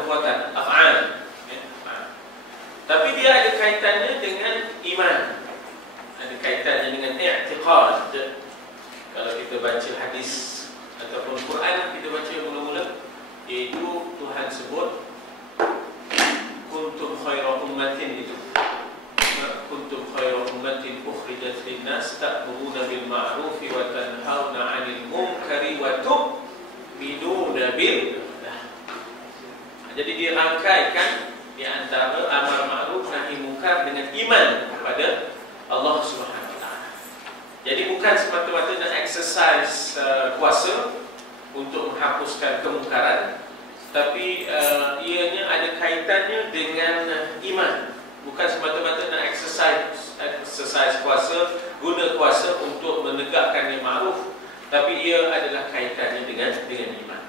perbuatan af'al, ya. Tapi dia ada kaitannya dengan iman, ada kaitannya dengan i'tiqad. Kalau kita baca hadis ataupun Quran, kita baca mula-mula, iaitu Tuhan sebut kuntum khaira ummatin, itu kuntum khaira ummatin ukhrijat lin-nas ta'muruna bil ma'ruf wa tanhauna 'anil munkari wa tu'minuna billah. Jadi dirangkaikan di antara amar ma'ruf nahi munkar dengan iman kepada Allah Subhanahu wa taala. Jadi bukan semata-mata nak exercise kuasa untuk menghapuskan kemungkaran, tapi ianya ada kaitannya dengan iman. Bukan semata-mata nak exercise kuasa, guna kuasa untuk menegakkan yang ma'ruf, tapi ia adalah kaitannya dengan iman.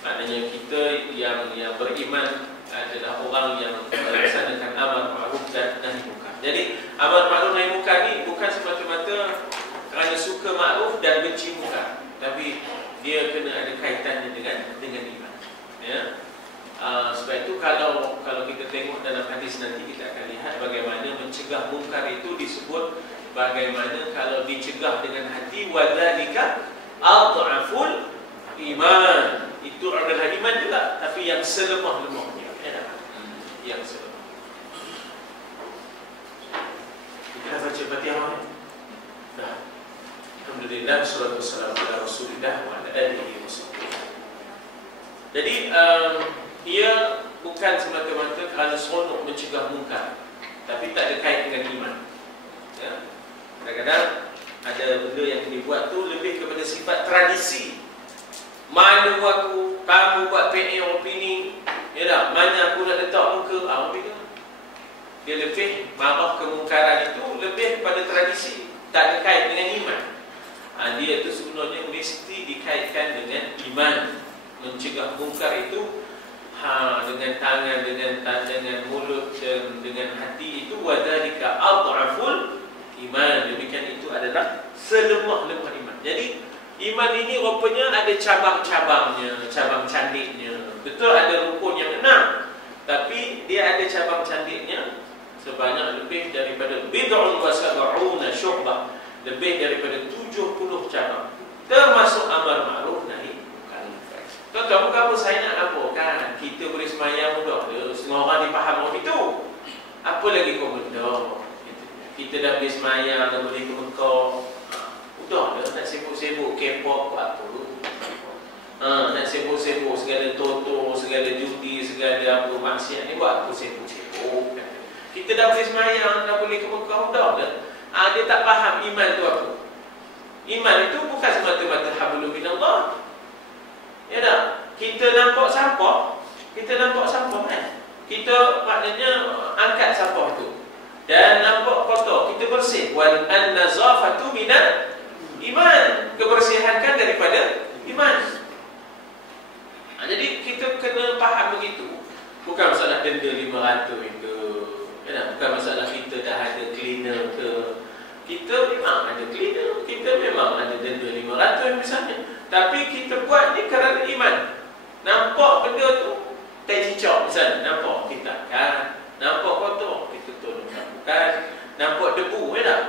Maknanya kita yang beriman adalah orang yang melaksanakan amar ma'ruf dan nahi munkar. Jadi amar ma'ruf nahi munkar ni bukan semata-mata kerana suka ma'ruf dan benci munkar, tapi dia kena ada kaitannya dengan iman, ya. Sebab itu kalau kita tengok dalam hadis nanti, kita akan lihat bagaimana mencegah munkar itu disebut bagaimana kalau dicegah dengan hati, wadzalika adhaful iman. Itu adalah iman juga, tapi yang selemah-lemahnya, ya. Yang selemah. Kita dah baca Fatihah, dah. Alhamdulillah, salatu wassalamu ala Rasulillah wa ala alihi wasallam. Jadi ia bukan semata-mata kerana seronok mencegah munkar, tapi tak ada kait dengan iman, ya. Kadang-kadang ada benda yang dibuat tu lebih kepada sifat tradisi. Mana aku, kamu buat PA opini, ya tak? Mana aku nak letak muka, opini. Dia lebih marah kemungkaran itu lebih kepada tradisi, tak ada kait dengan iman. Dia itu sebenarnya mesti dikaitkan dengan iman. Mencegah munkar itu dengan tangan, dengan mulut dan dengan hati, itu wadzalika adhaful iman. Demikian itu adalah selemah-lemah iman. Jadi iman ini rupanya ada cabang-cabangnya, cabang candiknya. Betul ada rukun yang 6, tapi dia ada cabang candiknya sebanyak lebih daripada bid'un wa sab'una syu'bah, lebih daripada 70 cabang, termasuk amar ma'ruf nahi munkar. Tuan-tuan, bukan apa saya nak laporkan kita boleh semayang mudah ke, semua orang dipaham itu. Apa lagi kau benda? Kita dah boleh semayang, dah boleh ke Mekah, udah dah, nak sibuk-sibuk K-pop apa? Nak sibuk-sibuk segala toto, segala judi, segala apa maksiat ni, buat apa sibuk-sibuk? Kita dah boleh semayang, dah boleh ke Mekah, udah dah. Dia tak faham iman tu apa. Iman itu bukan semata-mata hablum minallah, ya tak? Kita nampak sampah, kan? Kita maknanya angkat sampah tu dan nampak kotor, kita bersih. Wal an-nazafatu minal iman. Kebersihan kan daripada iman. Jadi kita kena faham begitu. Bukan masalah denda 500 ke, ya tak? Bukan masalah kita dah ada cleaner ke. Kita memang ada cleaner, kita memang ada denda 500 misalnya, tapi kita buat ni kerana iman. Nampak benda tu tai cicak misalnya, nampak kita kan, nampak kotor kita tolong bukan, nampak debu, ya tak?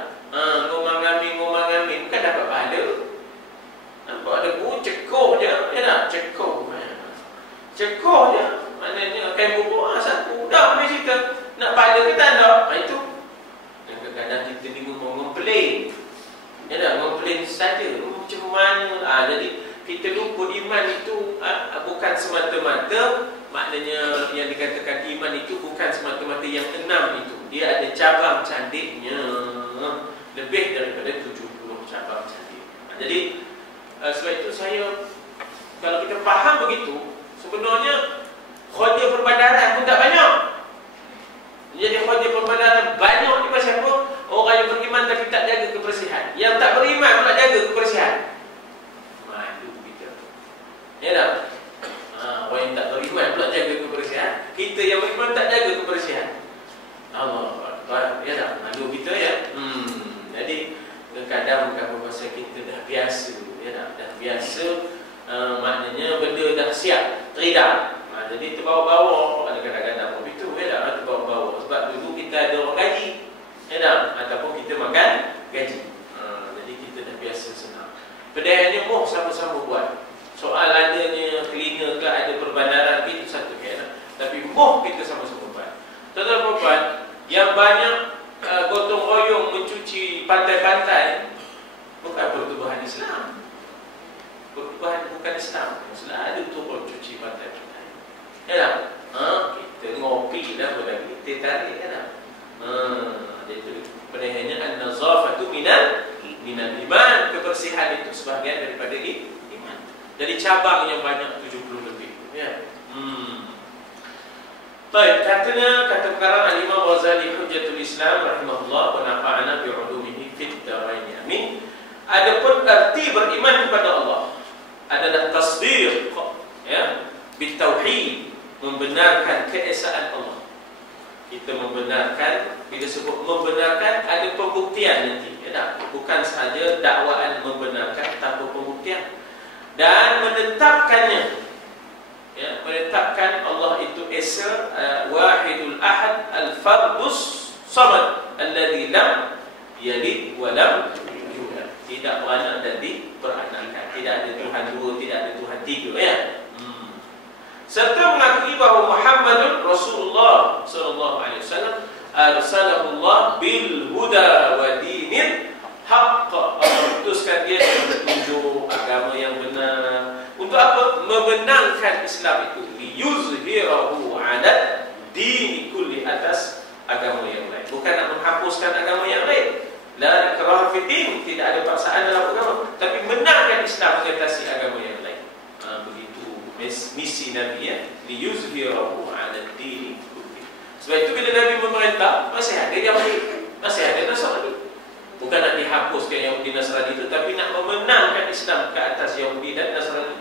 Ngomang-ngamin bukan dapat pahala. Nampak debu, cekoh je, ya tak? Cekoh je, maknanya kain bubuk satu, dah boleh cerita. Nak pahala ke tak nak? Itu kadang-kadang kita ni mengomplain, ya tak? Mengomplain saja, macam mana? Jadi kita lupa iman itu bukan semata-mata, maknanya yang dikatakan iman itu bukan semata-mata yang 6 itu. Dia ada cabang candiknya, lebih daripada 70 cabang candik. Jadi sebab itu saya, kalau kita faham begitu, sebenarnya khodiah perbadaran pun tak banyak. Jadi khodiah perbadaran banyak ni pasal apa? Orang yang beriman tapi tak jaga kebersihan. Yang tak beriman pula jaga kebersihan. Ya tak? Orang yang tak beriman pula jaga kebersihan. Kita yang beriman tak jaga kebersihan. Allah, ya tak? Malu kita, ya. Jadi kadang bukan pasal kita dah biasa, ya tak? Dah biasa maknanya benda dah siap, teridam. Jadi terbawa-bawa, ada kadang-kadang begitu, terbawa-bawa. Sebab dulu kita ada orang gaji, ataupun kita makan gaji. Jadi kita dah biasa senang. Perdagangannya sama-sama buat. Soal adanya cleaner ke, ada perbandaran, itu satu kan. Tapi kita sama-sama buat. Tuan-tuan, yang banyak gotong royong mencuci pantai-pantai bukan pertubuhan Islam. Pertubuhan bukan Islam. Maksudnya ada turun cuci pantai-pantai. Kita ngopi dah pada kita tarik kan. Jadi perdagangannya an-nazafatu minal iman. Kebersihan itu sebahagian daripada iman. Jadi cabangnya banyak 70 lebih. Ya. Baik, kata perkara Al-Imam Ghazali Hujjatul Islam rahimahullah wa nafa'ana bi'ulumihi fid dharain. Amin. Adapun arti beriman kepada Allah adalah tasdiq, ya, bitauhid, membenarkan keesaan Allah. Kita membenarkan, bila sebut membenarkan ada pembuktian nanti, ya, bukan sahaja dakwaan membenarkan tanpa pembuktian, dan menetapkannya. Ya, menetapkan Allah itu esa, wahidul ahad, al-fardus samad, alladzi lam yalid wa lam yulad. Tidak beranak dan diperanakan. Tidak ada Tuhan dua, tidak ada Tuhan tiga, ya. Serta mengakui bahawa Muhammadun Rasulullah sallallahu alaihi wasallam arsalahu Allah bil huda wa dinil haqq. Allah utuskan dia untuk tunjuk agama yang benar. Untuk apa? Membenarkan Islam itu. Liyuzhirahu ala dini kulli, atas agama yang lain. Bukan nak menghapuskan agama yang lain. La ikraha fi din, tidak ada paksaan dalam agama, tapi benarkan Islam mengatasi agama yang lain. Begitu misi Nabi, ya. Liyuzhirahu ala dini kulli. Sebab itu bila Nabi memerintah, masih ada Yahudi, masih ada Nasrani. Bukan nak dihapuskan Yahudi Nasrani itu, tapi nak memenangkan Islam ke atas Yahudi dan Nasrani.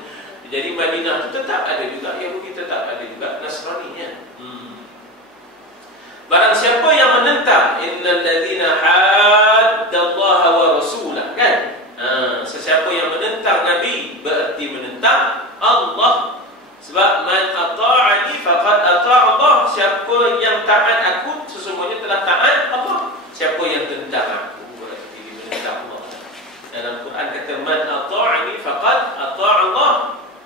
Jadi Madinah itu tetap ada juga Yahudi, tetap ada juga Nasrani-nya. Barang siapa yang menentang innal ladzina haddallaha wa rasulah, kan? Sesiapa yang menentang Nabi berarti menentang Allah. Sebab man ata'ani faqad ata'a Allah. Siapa yang taat aku sesungguhnya telah taat Allah. Siapa yang tentang aku berarti dia menentang Allah. Dalam Quran kata man ata'ani faqad ata'a Allah.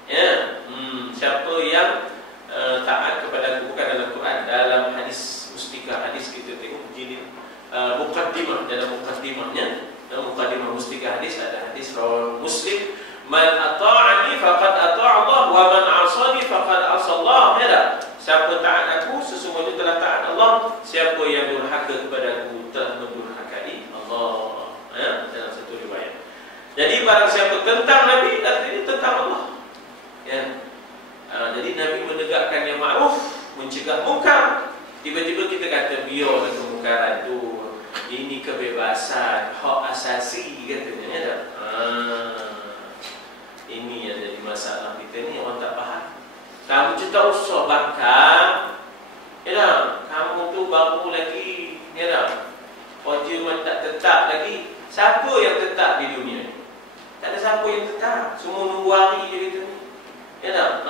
Ya, siapa yang taat kepada aku, bukan dalam Quran, dalam hadis mustikah, hadis kita tengok jilid muqaddimah, dalam muqaddimahnya, dalam muqaddimah mustikah hadis ada hadis rawi Muslim, man ata'ani faqad ata'a Allah wa man 'asani faqad 'asa Allah. Ya, siapa taat aku sesungguhnya telah taat Allah. Siapa yang durhaka kepada aku telah mendurhakai Allah. Ya, dalam satu riwayat. Jadi barang siapa tentang Nabi, artinya tentang Allah. Ya. Jadi Nabi menegakkan yang ma'ruf, mencegah mungkar. Tiba-tiba kita kata biarlah kemungkaran itu, ini kebebasan, hak asasi katanya, ya. Ini yang jadi masalah kita ni, orang tak faham. Kamu tak usah bakar, ya, kamu tu baru lagi, ya, kerja tak tetap lagi. Siapa yang tetap di dunia ni? Tak ada siapa yang tetap. Semua nunggu hari je kita ni. Ya tak?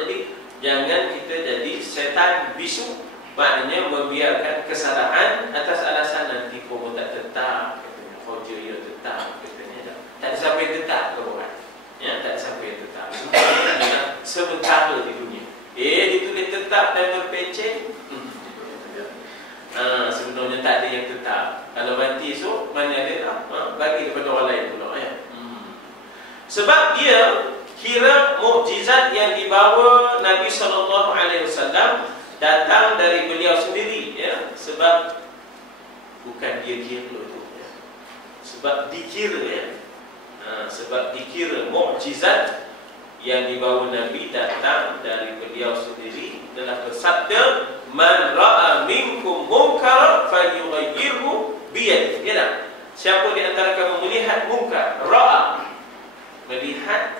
Jadi jangan kita jadi setan bisu. Maknanya membiarkan kesalahan atas alasan nanti kamu tak tetap, katanya. Kerja dia tetap, katanya. Tak ada siapa yang tetap ke orang. Ya, tak ada siapa yang tetap. Semuanya sementara di dunia. Ditulis tetap dan berpencen. Sebenarnya tak ada yang tetap. Kalau mati esok, mana ada tak? Bagi kepada orang lain pula, ya. Sebab dia kira mukjizat yang dibawa Nabi SAW datang dari beliau sendiri, ya. Sebab bukan dia kira itu, ya. Sebab dikira, ya. Sebab dikira mukjizat yang dibawa Nabi datang dari beliau sendiri, telah bersabda, man ra'a minkum munkaran falyughayyirhu biyadihi. Ya, siapa di antara kamu melihat mungkar, ra'a, melihat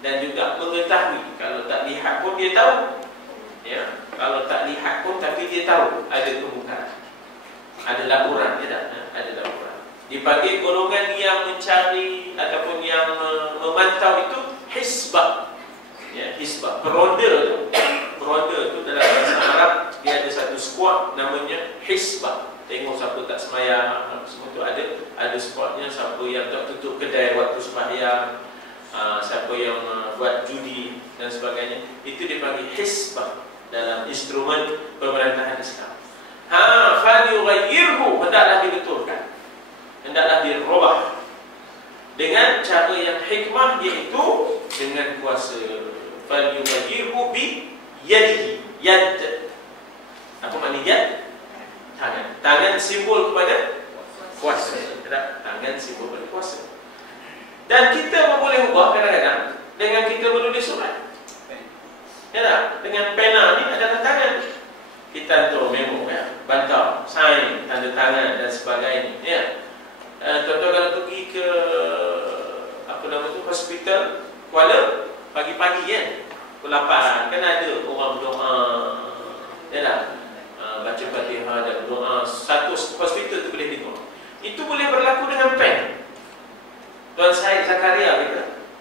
dan juga mengetahui. Kalau tak lihat pun dia tahu, ya. Kalau tak lihat pun tapi dia tahu ada kemungkaran, ada laporan, ya tak? Ada laporan. Dipanggil golongan yang mencari ataupun yang memantau itu hisbah. Ya, hisbah. Peronda tu dalam bahasa Arab dia ada satu squad namanya hisbah. Tengok siapa tak sembahyang, semua tu ada squadnya. Siapa yang tak tutup kedai waktu sembahyang, siapa yang buat judi dan sebagainya, itu dipanggil hisbah dalam instrumen pemerintahan Islam. Falyughayyirhu, hendaklah dibetulkan, hendaklah dirubah dengan cara yang hikmah, iaitu dengan kuasa. Falyughayyirhu bi yadihi. Yad, apa makna yad? Tangan. Tangan simbol kepada kuasa. Tangan simbol kepada kuasa. Dan kita boleh ubah kadang-kadang dengan kita menulis surat. Ya tak? Dengan pena ni adalah tangan. Kita hantar memo, ya, bantal, sign, tanda tangan dan sebagainya. Ya. Tuan-tuan kalau pergi ke hospital Kuala pagi-pagi kan, pukul 8 kan ada orang berdoa, ya tak? Baca Fatihah dan berdoa. Satu hospital tu boleh tengok. Itu boleh berlaku dengan pen. Tuan Syed Zakaria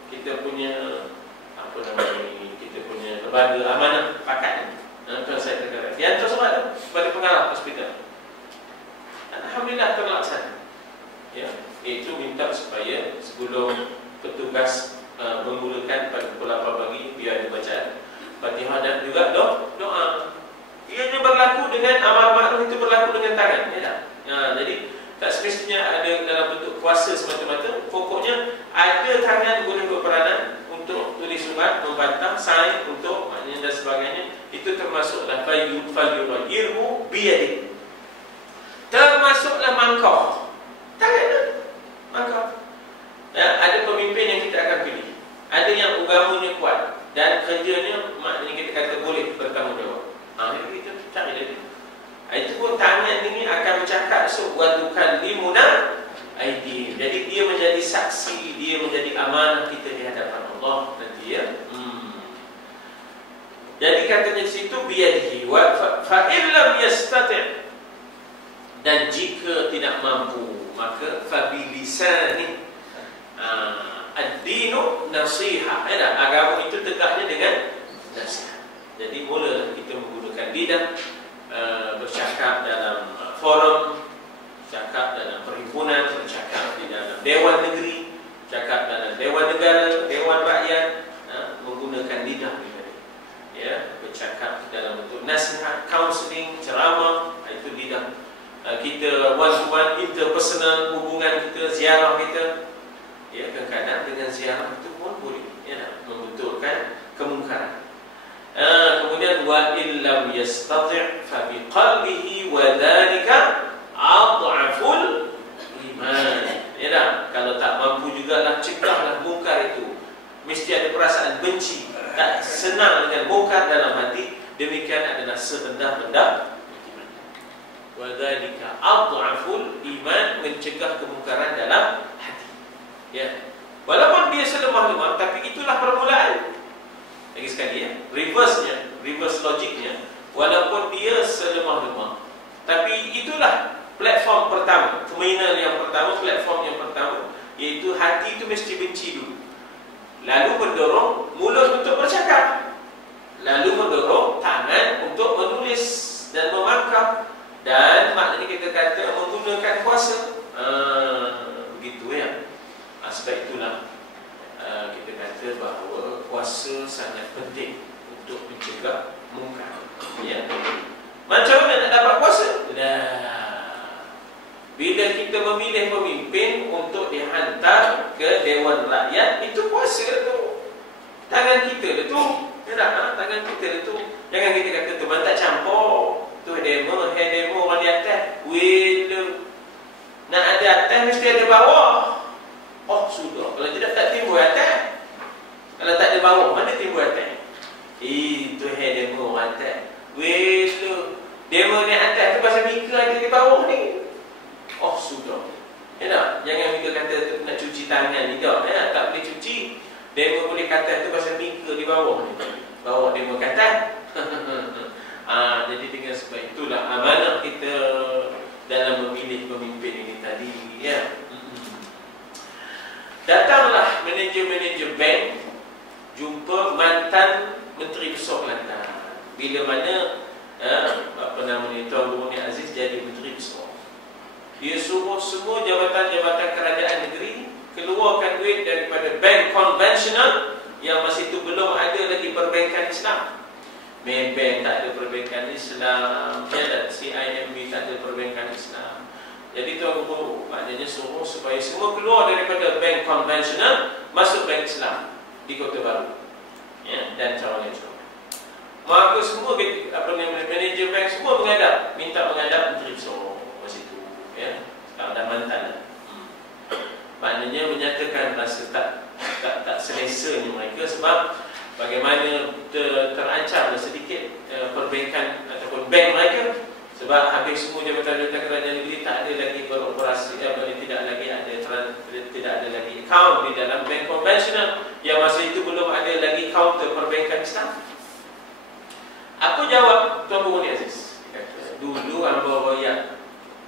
kita punya apa nama ni, kita punya lembaga amanah pakat. Tuan Syed Zakaria dia hantar surat kepada pengarah hospital. Alhamdulillah terlaksana. Ya, itu minta supaya sebelum petugas memulakan pada pukul 8 pagi biar dibaca Fatihah dan juga doa. Ianya berlaku dengan amar ma'ruf, itu berlaku dengan tangan, ya tak? Jadi tak semestinya ada dalam bentuk kuasa semata-mata. Pokoknya ada tangan boleh berperanan untuk tulis surat, membantah, sign untuk maknanya dan sebagainya. Itu termasuklah falyughayyirhu biyadihi. Termasuklah mangkau. Tangan tu, mangkau. Ya, ada pemimpin yang kita akan pilih. Ada yang agamanya kuat dan kerjanya maknanya kita kata boleh bertanggungjawab. Kita cari dia. Itu pun tangan ini akan bercakap wa tukallimuna aydihim. Jadi dia menjadi saksi, dia menjadi amanah kita di hadapan Allah nanti, ya. Jadi katanya di situ biyadihi wa fa illam yastati', dan jika tidak mampu maka fa bilisani. Ad-dinu nasiha. Agama itu tegaknya dengan nasihat. Jadi mulalah kita menggunakan lidah, bercakap dalam forum, bercakap dalam perhimpunan, bercakap di dalam dewan negeri, bercakap dalam dewan negara, dewan rakyat, menggunakan lidah kita. Ya, bercakap dalam bentuk nasihat, counseling, ceramah, itu lidah. Kita one-to-one interpersonal hubungan kita, ziarah kita, ya, kadang-kadang dengan ziarah itu pun boleh, ya, membetulkan kemungkaran. Kemudian wa illam yastati' fa biqalbihi wa dzalika adhaful iman. Ya tak? Kalau tak mampu jugalah cegahlah mungkar itu. Mesti ada perasaan benci, tak senang dengan mungkar dalam hati. Demikian adalah serendah-rendah iman. Wa dzalika adhaful iman, mencegah kemungkaran dalam hati. Ya. Walaupun dia selemah-lemah, tapi itulah permulaan. Lagi sekali, ya, reverse logiknya, walaupun dia selemah-lemah, tapi itulah platform pertama, terminal yang pertama, platform yang pertama, iaitu hati itu mesti benci dulu, lalu mendorong mulut untuk bercakap, lalu mendorong tangan untuk menulis dan memangkap, dan maknanya kita kata menggunakan kuasa. Begitu, ya. Sebab itulah kita kata bahawa kuasa sangat penting untuk mencegah mungkar. Ya. Macam mana nak dapat kuasa? Bila kita memilih pemimpin untuk dihantar ke Dewan Rakyat, itu kuasa tu. Tangan kita tu. Ya tak? Tangan kita tu. Jangan kita kata teman tak campur. Tu demo orang di atas. Nak ada atas mesti ada bawah. Oh sudah, kalau tidak tak timbul atas. Kalau tak ada bawah, mana timbul atas? Itu demo atas. Demo ni atas tu pasal Mika ada di bawah ni. Oh sudah. Ya tak? Jangan Mika kata nak cuci tangan ni tak. Ya, tak boleh cuci. Demo boleh kata tu pasal Mika di bawah ni. Bawah demo kata. Jadi dengan sebab itulah amanah kita dalam memilih pemimpin ini tadi, ya. Datanglah manager-manager bank bila mana Tuan Guru Ni Aziz jadi Menteri Besar. Dia suruh semua jabatan-jabatan kerajaan negeri keluarkan duit daripada bank konvensional yang masa itu belum ada lagi perbankan Islam. Maybank tak ada perbankan Islam, CIMB tak ada perbankan Islam. Jadi Tuan Guru maknanya suruh supaya semua keluar daripada bank konvensional masuk bank Islam di Kota Baru, dan cawangan-cawangan. Maka semua manager bank semua minta menghadap Menteri Besar masa itu, sekarang dah mantan. Maknanya menyatakan rasa tak selesanya mereka sebab bagaimana terancam sedikit perbankan ataupun bank mereka, sebab habis semua jabatan-jabatan kerajaan negeri tak ada lagi beroperasi, tidak ada lagi akaun di dalam bank konvensional yang masa itu belum ada lagi kaunter perbankan Islam. Aku jawab Tuan Guru Ni Aziz, dulu hamba royak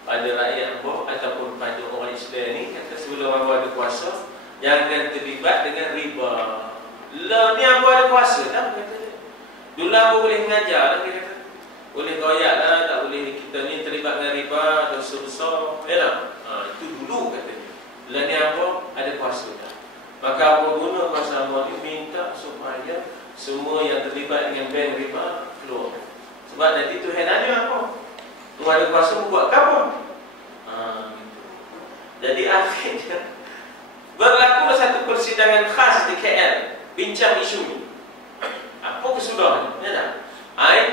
pada rakyat hamba ataupun pada orang Islam ni, kata sebelum hamba ada kuasa jangan terlibat dengan riba. Lah ni hamba ada kuasa tak, kata dia. Dulu hamba boleh mengajar, dia kata. Boleh royak lah, tak boleh kita ni terlibat dengan riba, dosa besar, itu dulu, kata dia. Lah ni hamba ada kuasa tak. Maka hamba guna kuasa hamba ni minta supaya semua yang terlibat dengan bank riba keluar. Sebab nanti Tuhan tanya apa? Tu ada kuasa buat apa? Jadi akhirnya berlaku satu persidangan khas di KL, bincang isu ini. Apa kesudahan?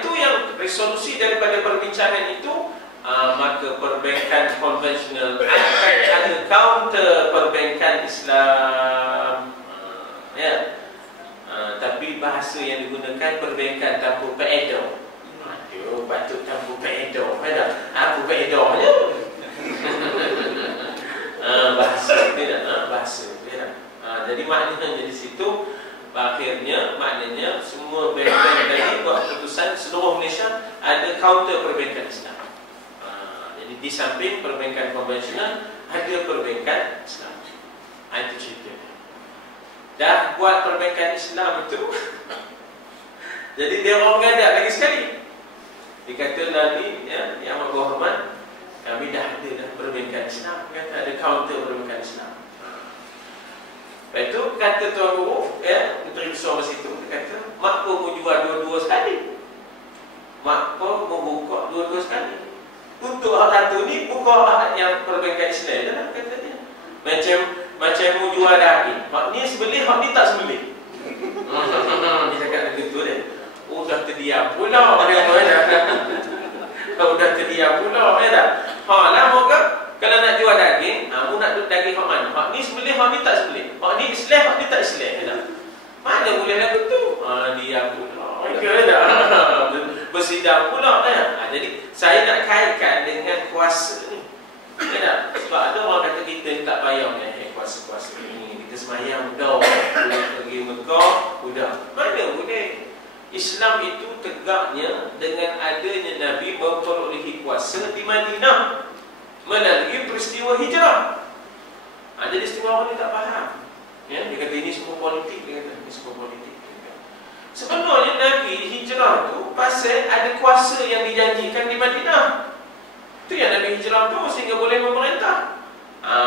Itu yang resolusi daripada perbincangan itu. Maka perbankan konvensional akan ada kaunter perbankan Islam. Tapi bahasa yang digunakan perbankan tanpa peredaran. Patut tanpa peredaran. Apa peredaran je? Bahasa tidak, bahasa tidak. Jadi maknanya di situ akhirnya maknanya semua bank-bank tadi buat keputusan seluruh Malaysia ada kaunter perbankan Islam. Jadi di samping perbankan konvensional ada perbankan Islam. Itu cerita. Dah buat perbankan Islam itu jadi dia orang mengadap lagi sekali. Dia kata lagi, yang berhormat, kami dah ada perbankan Islam. Kata ada kaunter perbankan Islam. Lepas itu kata Tuan Guru, Menteri Besar masa itu, dia kata mak pun mau jual dua-dua sekali. Mak pun mau buka dua-dua sekali. Untuk hak satu ni buka hak yang perbankan Islam je lah, kata dia. Macam mau jual daging, hak ni sebelih, hak ni tak sebelih. Dia cakap begitu dia. Dah terdiam pula. Dah terdiam pula. Lama ke? Kalau nak jual daging, mu nak duduk daging hak mana? Hak ni sebelih, hak ni tak sebelih. Hak ni Islam, hak ni tak Islam. Mana boleh lagu tu? Diam pula. Bersidang pula. Jadi saya nak kaitkan dengan kuasa ni. Sebab ada orang kata kita tak payah kuasa-kuasa ni. Kita semayang dah, pergi Mekah, udah. Mana boleh? Islam itu tegaknya dengan adanya Nabi memperolehi kuasa di Madinah melalui peristiwa hijrah. Jadi setengah orang ni tak faham. Dia kata ini semua politik. Dia kata ini semua politik. Sebenarnya Nabi hijrah tu pasal ada kuasa yang dijanjikan di Madinah. Itu yang Nabi hijrah tu sehingga boleh memerintah.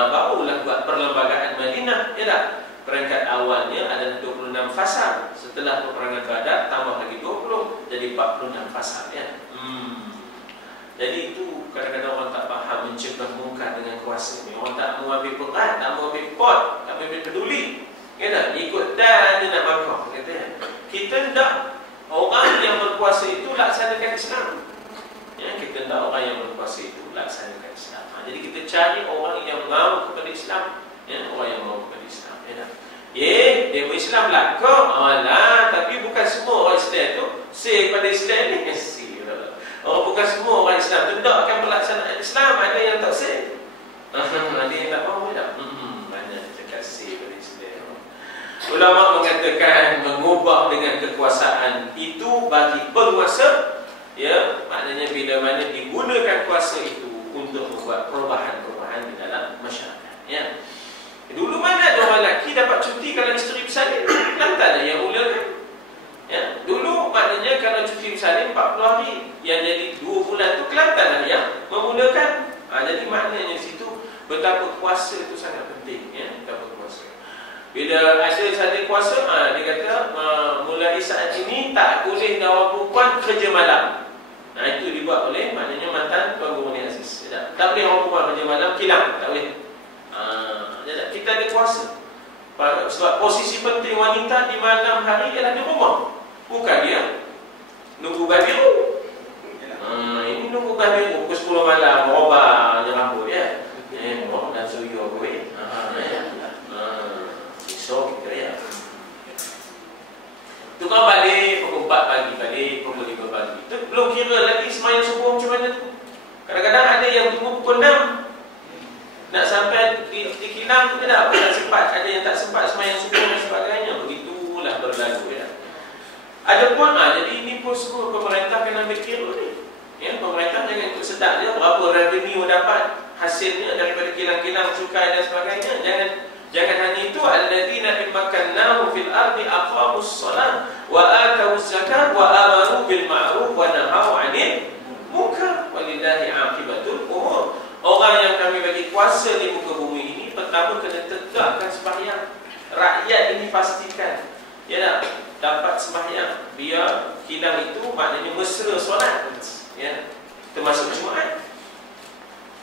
Barulah buat perlembagaan Madinah. Ya tak? Perangkat awalnya adalah 26 fasal. Setelah peperangan Badar tambah lagi 20, jadi 46 fasal ya. Jadi itu kadang-kadang orang tak faham mencegah mungkar dengan kuasa ni. Orang tak mau ambil peran, tak mau ambil pot, tak mau ambil peduli. Ya tak? Ikut dan dia nak bangkok, kata. Kita hendak orang yang berkuasa itu laksanakan Islam. Ya, kita hendak orang yang berkuasa itu laksanakan Islam. Jadi kita cari orang yang mau kepada Islam. Ya, orang yang mau kepada Islam. Dia berislam lah kau. Tapi bukan semua orang Islam tu say pada Islam ni. Bukan semua orang Islam tu tak akan pelaksanaan Islam. Ada yang tak say. Ada yang tak mahu tak? Banyak cakap say pada Islam. Ulama mengatakan mengubah dengan kekuasaan itu bagi penguasa. Ya, maknanya bila mana digunakan kuasa itu untuk membuat perubahan-perubahan di dalam masyarakat. Ya. Dulu mana ada orang lelaki dapat cuti kalau isteri bersalin? Kelantan yang mula kan? Ya. Dulu maknanya kalau cuti cuti bersalin 40 hari, yang jadi 2 bulan tu Kelantan lah yang memulakan. Jadi maknanya di situ betapa puasa itu sangat penting, ya, betapa puasa. Bila ada salin puasa, dia kata mulai saat ini tak boleh kawan perempuan kerja malam. Itu dibuat oleh maknanya mantan Tuan Guru Muhammad Aziz. Tak boleh orang perempuan kerja malam, kilang, tak boleh. Kita ada puasa. Sebab posisi penting wanita di malam hari ialah di rumah, bukan dia nunggu babiru. Ini nunggu babiru pukul 10 malam merubah je rambut dia. Dan suyo kowe. So kita ya. Tu kan balik pukul 4 pagi, balik pukul 5 pagi. Tu belum kira lagi sembahyang subuh macam mana tu. Kadang-kadang ada yang tunggu pukul 6. Nak sampai di kilang tu tak sempat, ada yang tak sempat sembahyang subuh dan sebagainya. Begitulah berlalu ya. Ada pun jadi ini pun semua pemerintah kena ambil kira ni. Ya, pemerintah jangan ikut sedap dia berapa revenue dapat hasilnya daripada kilang-kilang cukai dan sebagainya. Jangan hanya itu, alladzina immakannahum fil ardi aqamus shalah wa atawuz zakat wa amaru bil ma'ruf wa nahaw 'anil munkar walillahi 'aqibatul umur. Orang yang kami bagi kuasa di muka bumi ini, pertama kena tegakkan sembahyang. Rakyat ini pastikan dapat sembahyang. Biar kilang itu maknanya mesra solat, ya, termasuk Jumaat.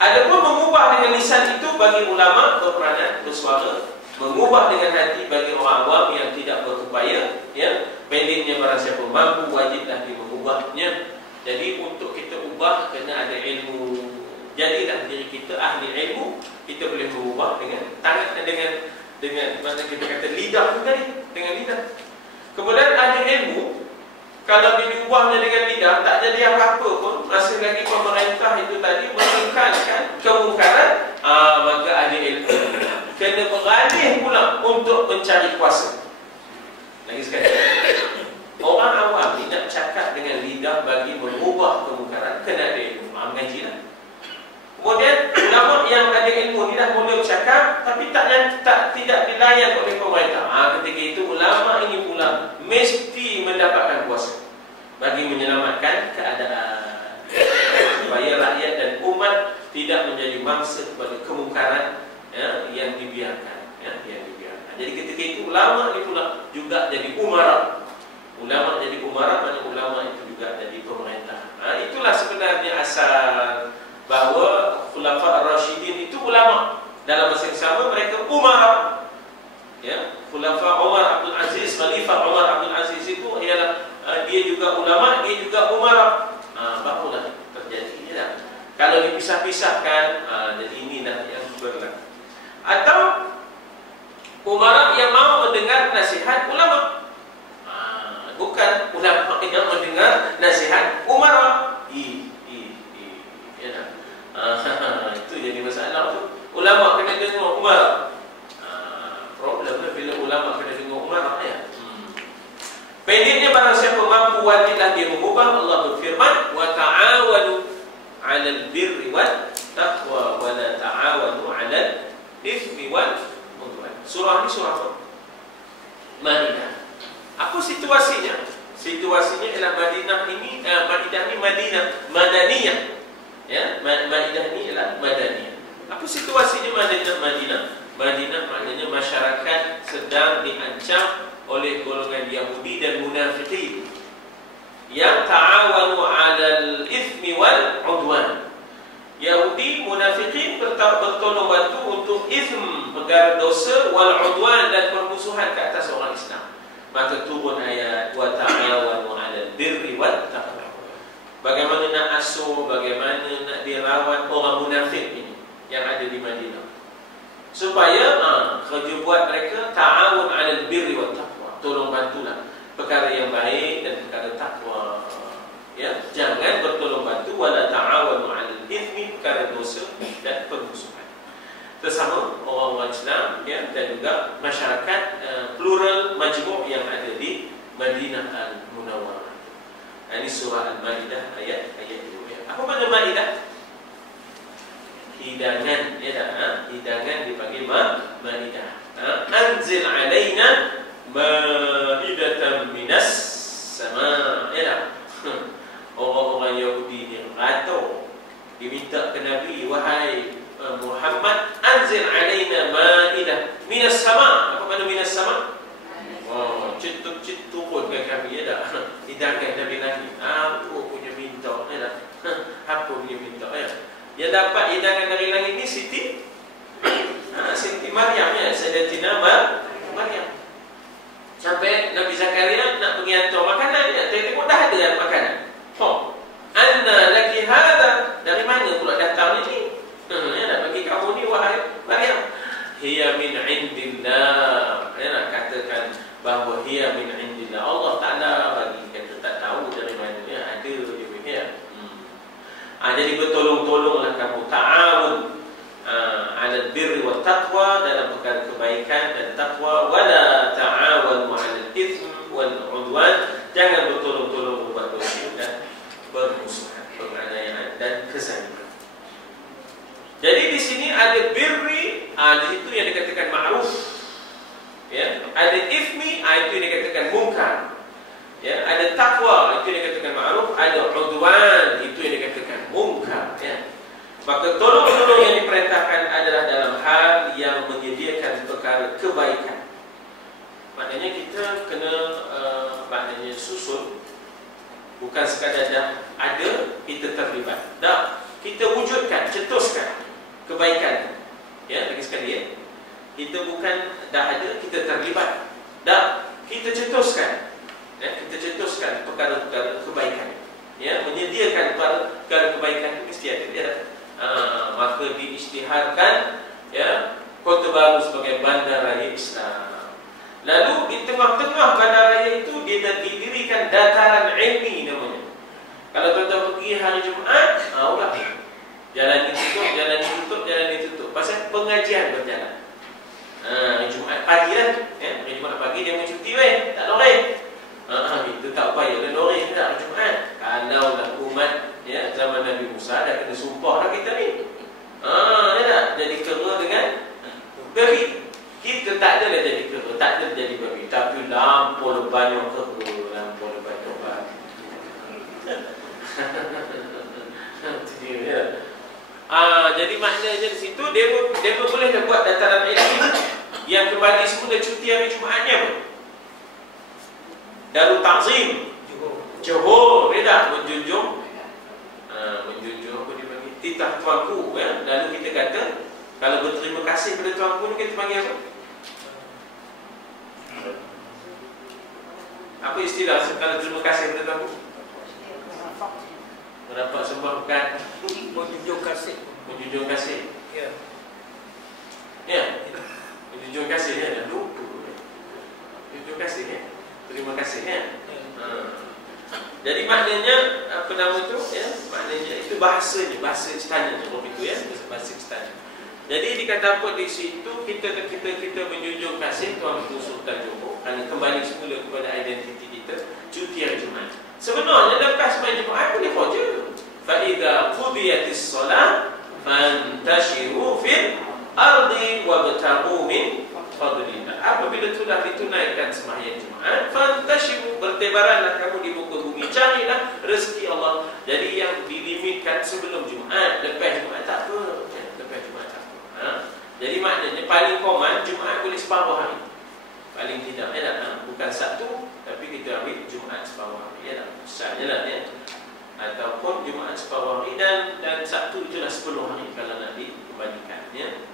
Adapun mengubah dengan lisan itu bagi ulama berperanan bersuara, mengubah dengan hati bagi orang awam yang tidak berupaya, ya. Pendeknya barang siapa mampu wajiblah dia mengubahnya. Jadi untuk kita ubah kena ada ilmu. Jadilah diri kita ahli ilmu, kita boleh berubah dengan tangan, dengan mana kita kata lidah tu tadi, dengan lidah. Kemudian ahli ilmu, kalau diubahnya dengan lidah tak jadi apa-apa pun, masih lagi pemerintah itu tadi menekankan kemungkaran, maka ahli ilmu kena beralih pula untuk mencari kuasa. Lagi sekali, orang awam ni nak cakap dengan lidah bagi mengubah kemungkaran, kena ada ilmu, mengaji lah. Kemudian ulama yang ada ilmu ni dah mula bercakap, tapi tidak dilayan oleh pemerintah. Ketika itu ulama ini pula mesti mendapatkan kuasa bagi menyelamatkan keadaan, supaya rakyat dan umat tidak menjadi mangsa kepada kemungkaran, ya, yang dibiarkan, ya, yang dibiarkan. Jadi ketika itu ulama ini pula juga jadi umara. Ulama jadi umara, maknanya ulama itu juga jadi pemerintah. Itulah sebenarnya asal bahawa Khulafa Ar-Rasyidin itu ulama. Dalam masa yang sama mereka umara, ya. Khulafa Umar Abdul Aziz, Khalifah Umar Abdul Aziz itu ialah dia juga ulama, dia juga umara. Barulah terjadi, ya. Kalau dipisah-pisahkan, jadi inilah yang berlaku. Atau umara yang mau mendengar nasihat ulama, bukan ulama yang mendengar nasihat umara. Itu jadi masalah tu. Ulama kena dengar umara. Problemnya bila ulama kena dengar umara, ya. Pendeknya barang siapa mampu wajiblah dia mengubah. Allah berfirman, wa ta'awanu 'alal birri wat taqwa wa la ta'awanu 'alal itsmi wal 'udwan. Surah ini surah apa? Maidah. Apa situasinya? Situasinya ialah Madinah ini, Maidah ini Madaniyah. Ya, Maidah ini ialah Madaniyah. Apa situasinya Madinah? Madinah maknanya masyarakat sedang diancam oleh golongan Yahudi dan munafiqin yang ta'awanu 'alal itsmi wal 'udwan. Yahudi munafiqin bertolong bantu untuk ism, perkara dosa, wal 'udwan, dan permusuhan ke atas orang Islam. Maka turun ayat wa ta'awanu 'alal birri wat taqwa. Bagaimana nak asuh, bagaimana nak dirawat orang munafik ini yang ada di Madinah, supaya kerja buat mereka ta'awun 'alal birri wat taqwa, tolong bantulah perkara yang baik dan perkara takwa, ya. Jangan bertolong bantu wala ta'awunu 'alal itsmi, perkara dosa dan permusuhan. Bersama orang-orang Islam, ya, dan juga masyarakat plural majmuk yang ada di Madinah Al-Munawwarah. Ini surah Al-Maidah ayat 2. Ya. Apa makna Maidah? Hidangan, ya dah. Hidangan dipanggil Maidah. Anzil alaina maidatan minas sama, ya dah. hidangkan dari langit. Apa punya minta ya dah. Apa punya minta ya. Yang dapat hidangan dari langit ni Siti Maryam ya, Sayyidatina Maryam. Sampai Nabi Zakaria nak pergi hantar makanan dia, tengok dah ada makanan. Anna laki hadha, dari mana pula datang ni? Ya, nak bagi kamu ni wahai Maryam. Hiya min indillah. Ya, nak katakan bahawa hiya min indillah. Allah Taala bagi, kata tak tahu dari mana ya, ada je ya. Jadi bertolong-tolonglah kamu, ta'awun ala birri wa taqwa, dalam perkara kebaikan dan takwa, wala ta'awanu ala al-ithmi wal 'udwan, jangan bertolong-tolong membuat dosa dan bermusuhan, penganiayaan dan kezaliman. Jadi di sini ada birri, di situ yang dikatakan ma'ruf. Ya, ada ithmi, itu yang dikatakan munkar. Ya, ada takwa, itu yang dikatakan ma'ruf, ada 'udwan, itu yang dikatakan munkar ya. Maka tolong-tolong yang diperintahkan adalah dalam hal yang menyediakan perkara kebaikan. Maknanya kita kena maknanya susun, bukan sekadar dah ada kita terlibat. Dah kita wujudkan, cetuskan kebaikan. Ya, lagi sekali ya. Kita bukan dah ada kita terlibat. Dah kita cetuskan. Ya, kita cetuskan perkara-perkara kebaikan. Ya, menyediakan perkara kebaikan mesti ada ya. Maka diisytiharkan ya Kota Baru sebagai bandaraya Islam. Lalu di tengah-tengah bandaraya itu dia didirikan dataran ilmi namanya. Kalau tuan-tuan pergi hari Jumaat, ulah jalan ditutup, jalan ditutup, jalan ditutup. Pasal pengajian berjalan. Jumaat pagi lah ya, Jumaat pagi dia mencuti weh, tak loreh. Itu tak payah dan loreh tak Jumaat. Kalau nak umat ya zaman Nabi Musa dah kena sumpah dah kita ni. Ya tak? Jadi kera dengan beri. Kita tak adalah jadi kera, tak ada jadi beri. Tapi lampau banyak kera, lampau banyak beri. Ya. Jadi maknanya di situ dia boleh dah buat dataran ilmu yang kembali semula cuti hari Jumaatnya pun. Darul Ta'zim, Johor, dah menjunjung apa dia panggil, titah tuanku ya. Lalu kita kata kalau berterima kasih pada tuanku ni kita panggil apa? Apa istilah kalau terima kasih pada tuanku? Merapat sembah bukan? Menjunjung kasih. Menjunjung kasih. Ya. Ya. Menjunjung kasih ya. Dah lupa. Menjunjung kasih ya. Terima kasih ya. Jadi maknanya apa nama tu ya? Maknanya itu bahasanya, bahasa Cina kalau itu ya, bahasa Cina. Jadi dikata apa di situ kita menjunjung kasih Tuanku Sultan Johor kerana kembali semula kepada identiti kita cuti hari Jumaat. Sebenarnya lepas main Jumaat boleh kerja. Fa idza qudiyatis solat fantashiru fil ardi wabtaghu min fadlillah. Apabila sudah ditunaikan sembahyang Jumaat, fantashiru, bertebaranlah kamu di muka bumi, carilah rezeki Allah. Jadi yang dilimitkan sebelum Jumaat, lepas Jumaat tak apa. Lepas Jumaat tak apa. Jadi maknanya paling common Jumaat boleh separuh hari. Paling tidak ya, bukan Sabtu tapi kita ambil Jumaat separuh hari ya. Misalnya lah ya. Ataupun Jumaat separuh hari dan Sabtu itulah 10 hari kalau nak dikembalikan ya.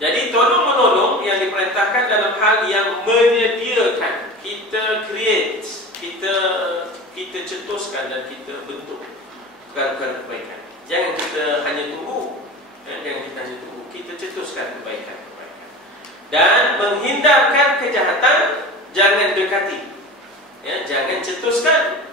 Jadi tolong-menolong yang diperintahkan dalam hal yang menyediakan, kita create, kita cetuskan dan kita bentuk perkara-perkara kebaikan. Jangan kita hanya tunggu, jangan kita hanya tunggu, kita cetuskan kebaikan-kebaikan. Dan menghindarkan kejahatan, jangan dekati. Ya, jangan cetuskan.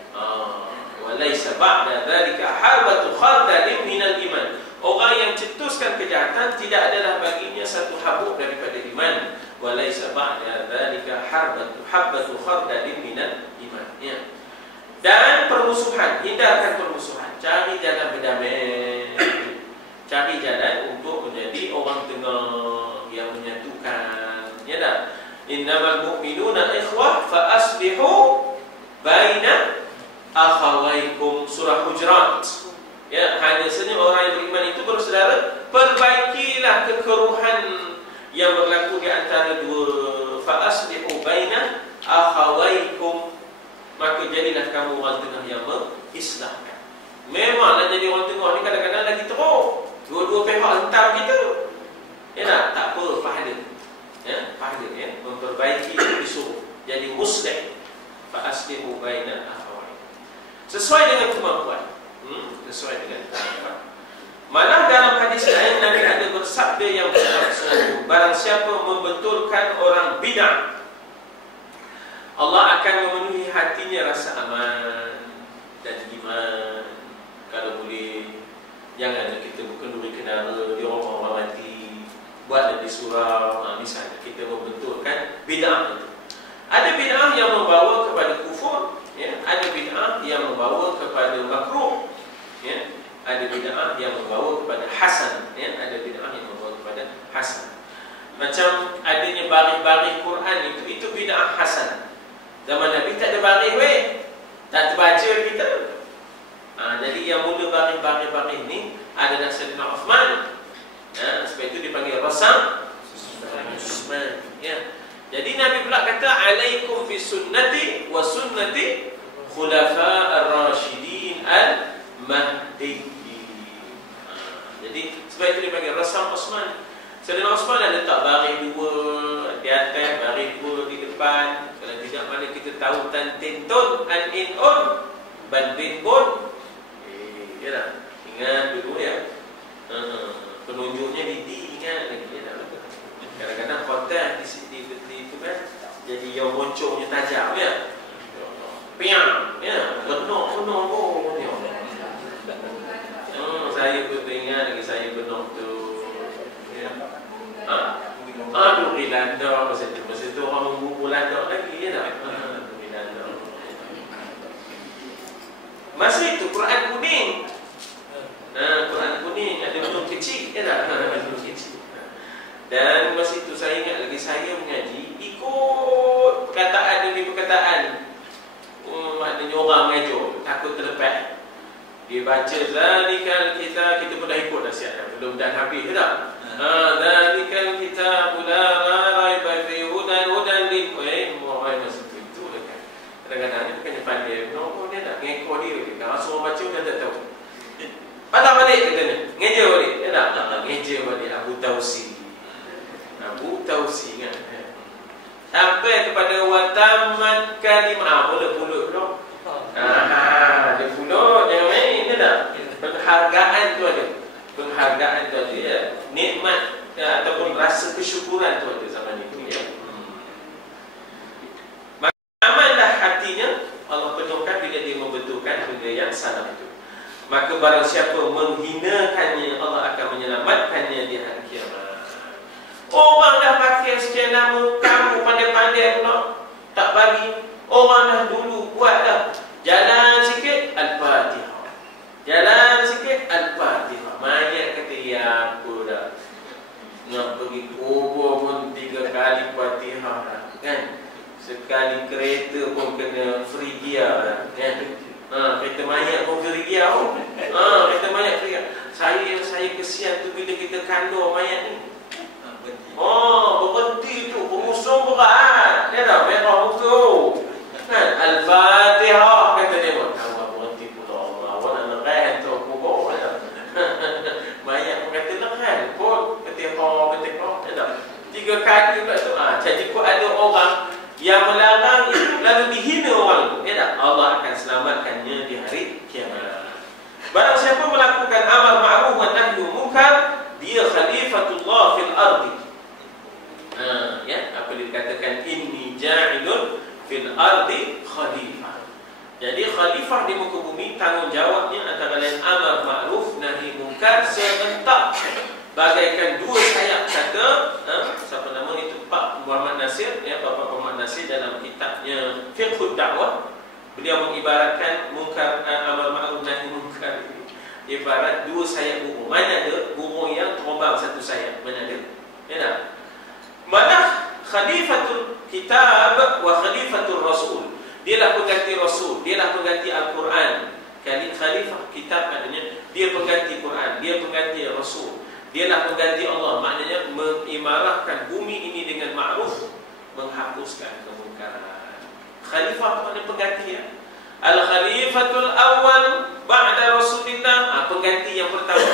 Walaysa ba'da dzalika harbatu khardalin minal iman. Orang yang cetuskan kejahatan tidak adalah baginya satu habuk daripada iman. Walaysa ba'da dzalika habbatu khardalin minal iman. Ya. Dan permusuhan, hindarkan permusuhan. Cari jalan berdamai. Cari jalan untuk menjadi orang tengah yang menyatukan. Ya tak? Innamal mu'minuna ikhwah fa aslihu baina akhawaikum, surah Hujurat. Ya, hanya saja orang yang beriman itu bersaudara, perbaikilah kekeruhan yang berlaku di antara dua. Fa aslihu baina akhawaikum. kamu orang tengah yang mengislahkan. Memanglah jadi orang tengah ni kadang-kadang lagi teruk. Dua-dua pihak hentam kita. Tak apa, pahala. Pahala memperbaiki disuruh. Jadi muslih. Fa aslihu bainal akhawai. Sesuai dengan kemampuan. Sesuai dengan kemampuan. Malah dalam hadis lain Nabi ada bersabda yang bersabda, barang siapa membetulkan orang bid'ah, Allah akan memenuhi hatinya rasa aman dan iman. Kalau boleh, jangan kita berkenduri kenara di orang mati, buatlah di surau. Misalnya kita membetulkan bid'ah itu. Ada bid'ah yang membawa kepada kufur, ada bid'ah yang membawa kepada makruh, ada bid'ah yang membawa kepada hasan, ada bid'ah yang membawa kepada hasan. Macam adanya baris-baris Quran itu bid'ah hasan. Zaman Nabi tak ada baris tak terbaca kita. Jadi yang mula baris-baris ni adalah Sayyidina Uthman. Sebab itu dipanggil Rasam Uthman. Jadi Nabi pula kata, alaikum bi sunnati wa sunnati khulafa ar-rasyidin al-mahdiyyin. Jadi sebab itu dipanggil Rasam Uthman. Sayyidina Uthman ada letak baris dua di atas, baris dua di depan. Kalau tidak, mana kita tahu tantintun an-inun banding pun. Ingat dulu ya. Penunjuknya di ingat lagi ya. Kadang-kadang kotak di itu kan jadi yang moncongnya tajam ya. Piang ya, benok pun ya. Saya pun ingat lagi saya benok tu. Aduh, Belanda masa tu orang mengumpul Belanda lagi ya tak? Belanda. Masa itu Quran kuning. Quran kuning ada bentuk kecil ya tak? Bentuk kecil. Dan masa itu saya ingat lagi saya mengaji ikut perkataan demi perkataan. Maknanya orang mengajar takut terlepas. Dia baca zalikal kitab, kita pun dah ikut dah siap belum dah habis ke tak? Zalikal kitab la raiba fi hudan lil mu'min. Masa itu dekat. Kadang-kadang ni bukannya pandai, dia nak ngekor dia. Kalau suruh baca dia tak tahu. Patah balik katanya, ngejar balik. Dia tak ngejar balik. Abu Tausi kan. Sampai kepada watamat kalimah, mulut-mulut tu. Dia mulut jangan main, dia tak. Penghargaan tu ada. Penghargaan tu ada ya. Nikmat ataupun rasa kesyukuran tu ada zaman itu ya. Amanlah hatinya, Allah penuhkan bila dia membetulkan benda yang salah itu. Maka barang siapa menghinakannya, Allah akan menyelamatkannya di hari kiamat. Orang dah pakai sekian lama, kamu pandai-pandai pula tak bagi. Orang dah dulu buat dah. Jalan sikit Al-Fatihah, jalan sikit Al-Fatihah. Mayat kata ya apa dah, nak pergi kubur pun 3 kali Fatihah dah kan. Sekali kereta pun kena free gear dah kan. Kereta mayat pun free gear pun. Kereta mayat free gear. Saya kesian tu bila kita kandung mayat ni. Berhenti tu, pengusung berat. Dia dah merah muka kan. Al-Fatihah kata dia pun. Awak berhenti pula Allah. Awak nak leran tu kubur. Mayat pun kata leran pun. Ketihah. Dia dah 3 kali pula tu. Jadi pun ada orang yang melarang itu lalu dihina orang tu. Dia dah Allah akan selamatkannya di hari kiamat. Barang siapa melakukan amar ma'ruf wa nahyi munkar, dia khalifatullah fil ardi. Apa dikatakan inni ja'ilun fil ardi khalifah. Jadi khalifah di muka bumi, tanggungjawabnya antara lain amar ma'ruf nahi munkar serentak bagaikan 2 sayap. Kata siapa nama itu, Pak Muhammad Nasir ya, Bapak Muhammad Nasir dalam kitabnya Fiqhud Da'wah, beliau mengibaratkan munkar amar ma'ruf nahi munkar ibarat 2 sayap burung. Mana ada burung yang terbang 1 sayap? Mana ada? Ya tak? Mana khalifatul kitab wa khalifatul rasul. Dialah pengganti rasul, dialah pengganti Al-Quran. Khalifah kitab maknanya dia pengganti Quran, dia pengganti rasul. Dialah pengganti Allah, maknanya mengimarahkan bumi ini dengan ma'ruf, menghapuskan kemungkaran. Khalifah itu maknanya pengganti ya. Al-Khalifatul Awal ba'da Rasulillah, pengganti yang pertama.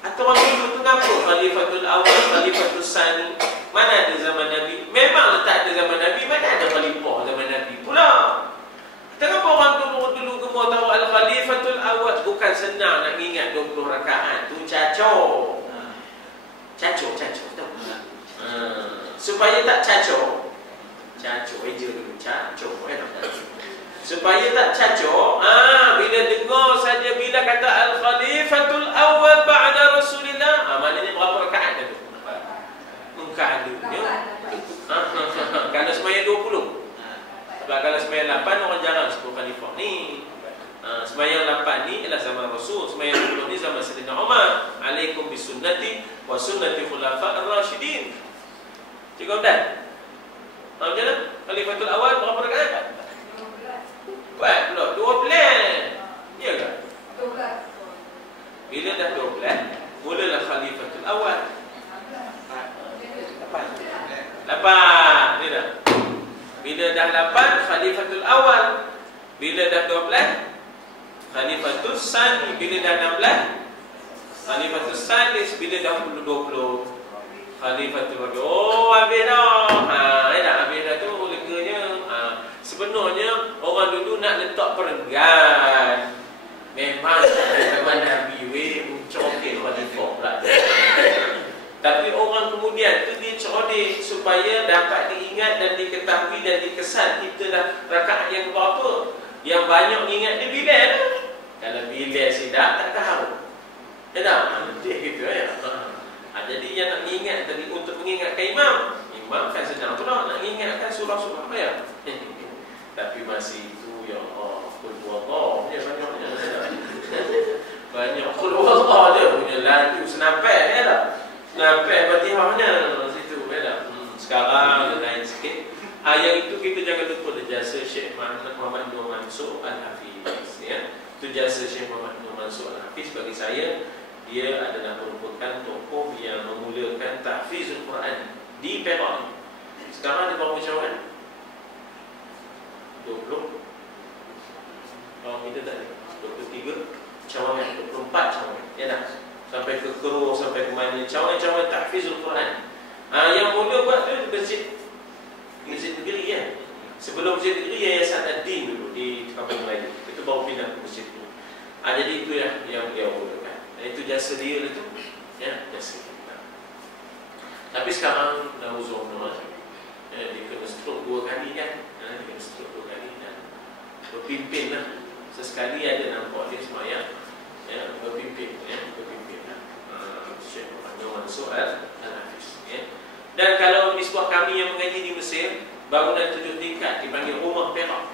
Atau orang dulu tu kenapa Khalifatul Awal, Khalifatul Sani? Mana ada zaman Nabi? Memang tak ada zaman Nabi. Mana ada khalifah zaman Nabi pula? Kenapa orang dulu gemar tahu Al-Khalifatul Awal? Bukan senang nak ingat 20 rakaat tu, cacok. Cacok tahu. Supaya tak cacok. Cacok aja dulu, cacok. Supaya tak cacok, bila dengar saja bila kata Al-Khalifatul Awal ba'da Rasulillah, maknanya berapa rakaat dah tu? Engkau ada kalau sembahyang 20. Sebab kalau sembahyang 8 orang jarang sebut khalifah ni. Sembahyang 8 ni ialah zaman Rasul, sembahyang 20 ni zaman Sayyidina Umar. Alaikum bisunnati wa sunnati khulafa'ir rasyidin. Cikgu dan macam mana? Khalifatul Awal berapa rakaat? Buat pula 12. Ya ke? 12. Bila dah 12, mulalah Khalifatul Awal. 8. Ni dah. Bila dah 8, Khalifatul Awal. Bila dah 12, Khalifatul Sani. Bila dah 16, Khalifatul Salis. Bila dah 20, Khalifatul Rabi. Oh, habis dah. Dah habis dah tu leganya. Sebenarnya orang dulu nak letak perenggan. Memang zaman Nabi cokin khalifah pula. Tapi orang kemudian tu dia cerdik supaya dapat diingat dan diketahui dan dikesan kita dah rakaat yang berapa. Yang banyak ingat dia Bilal. Kalau Bilal sedap tak tahu. Tak? Dia gitu ya. Jadi yang nak ingat tadi untuk mengingatkan imam kan senang pula nak ingatkan surah-surah ya. Tapi masih itu ya Allah, qul huwallahu dia banyaknya. Banyak qul huwallahu dia punya laju senapai ya tak? Senapai Fatihahnya situ ya tak? Sekarang lain sikit. Yang itu kita jangan lupa jasa Syekh Muhammad Nur Mansur Al-Hafiz ya. Itu jasa Syekh Muhammad Nur Mansur Al-Hafiz bagi saya. Dia adalah merupakan tokoh yang memulakan tahfizul Quran di Perak. Sekarang ada berapa cawangan? 20. Kalau kita tak ada 23 cawangan, 24 cawangan. Ya tak? Sampai ke Kero, sampai ke mana cawangan-cawangan tahfizul Quran. Yang mula buat tu masjid negeri ya. Sebelum masjid negeri Yayasan Ad-Din dulu di Kampung Melayu. Itu baru pindah ke masjid tu. Jadi itu yang dia mulakan. Itu jasa dia itu ya, jasa kita. Tapi sekarang dah uzur dia kena stroke 2 kali kan. Dia kena stroke 2 kali dan berpimpin lah. Sesekali ada nampak dia semayang ya, berpimpin lah. Syekh Muhammad Mansur Al-Hafiz ya. Dan kalau di sebuah kami yang mengaji di Mesir, bangunan 7 tingkat dipanggil Rumah Perak.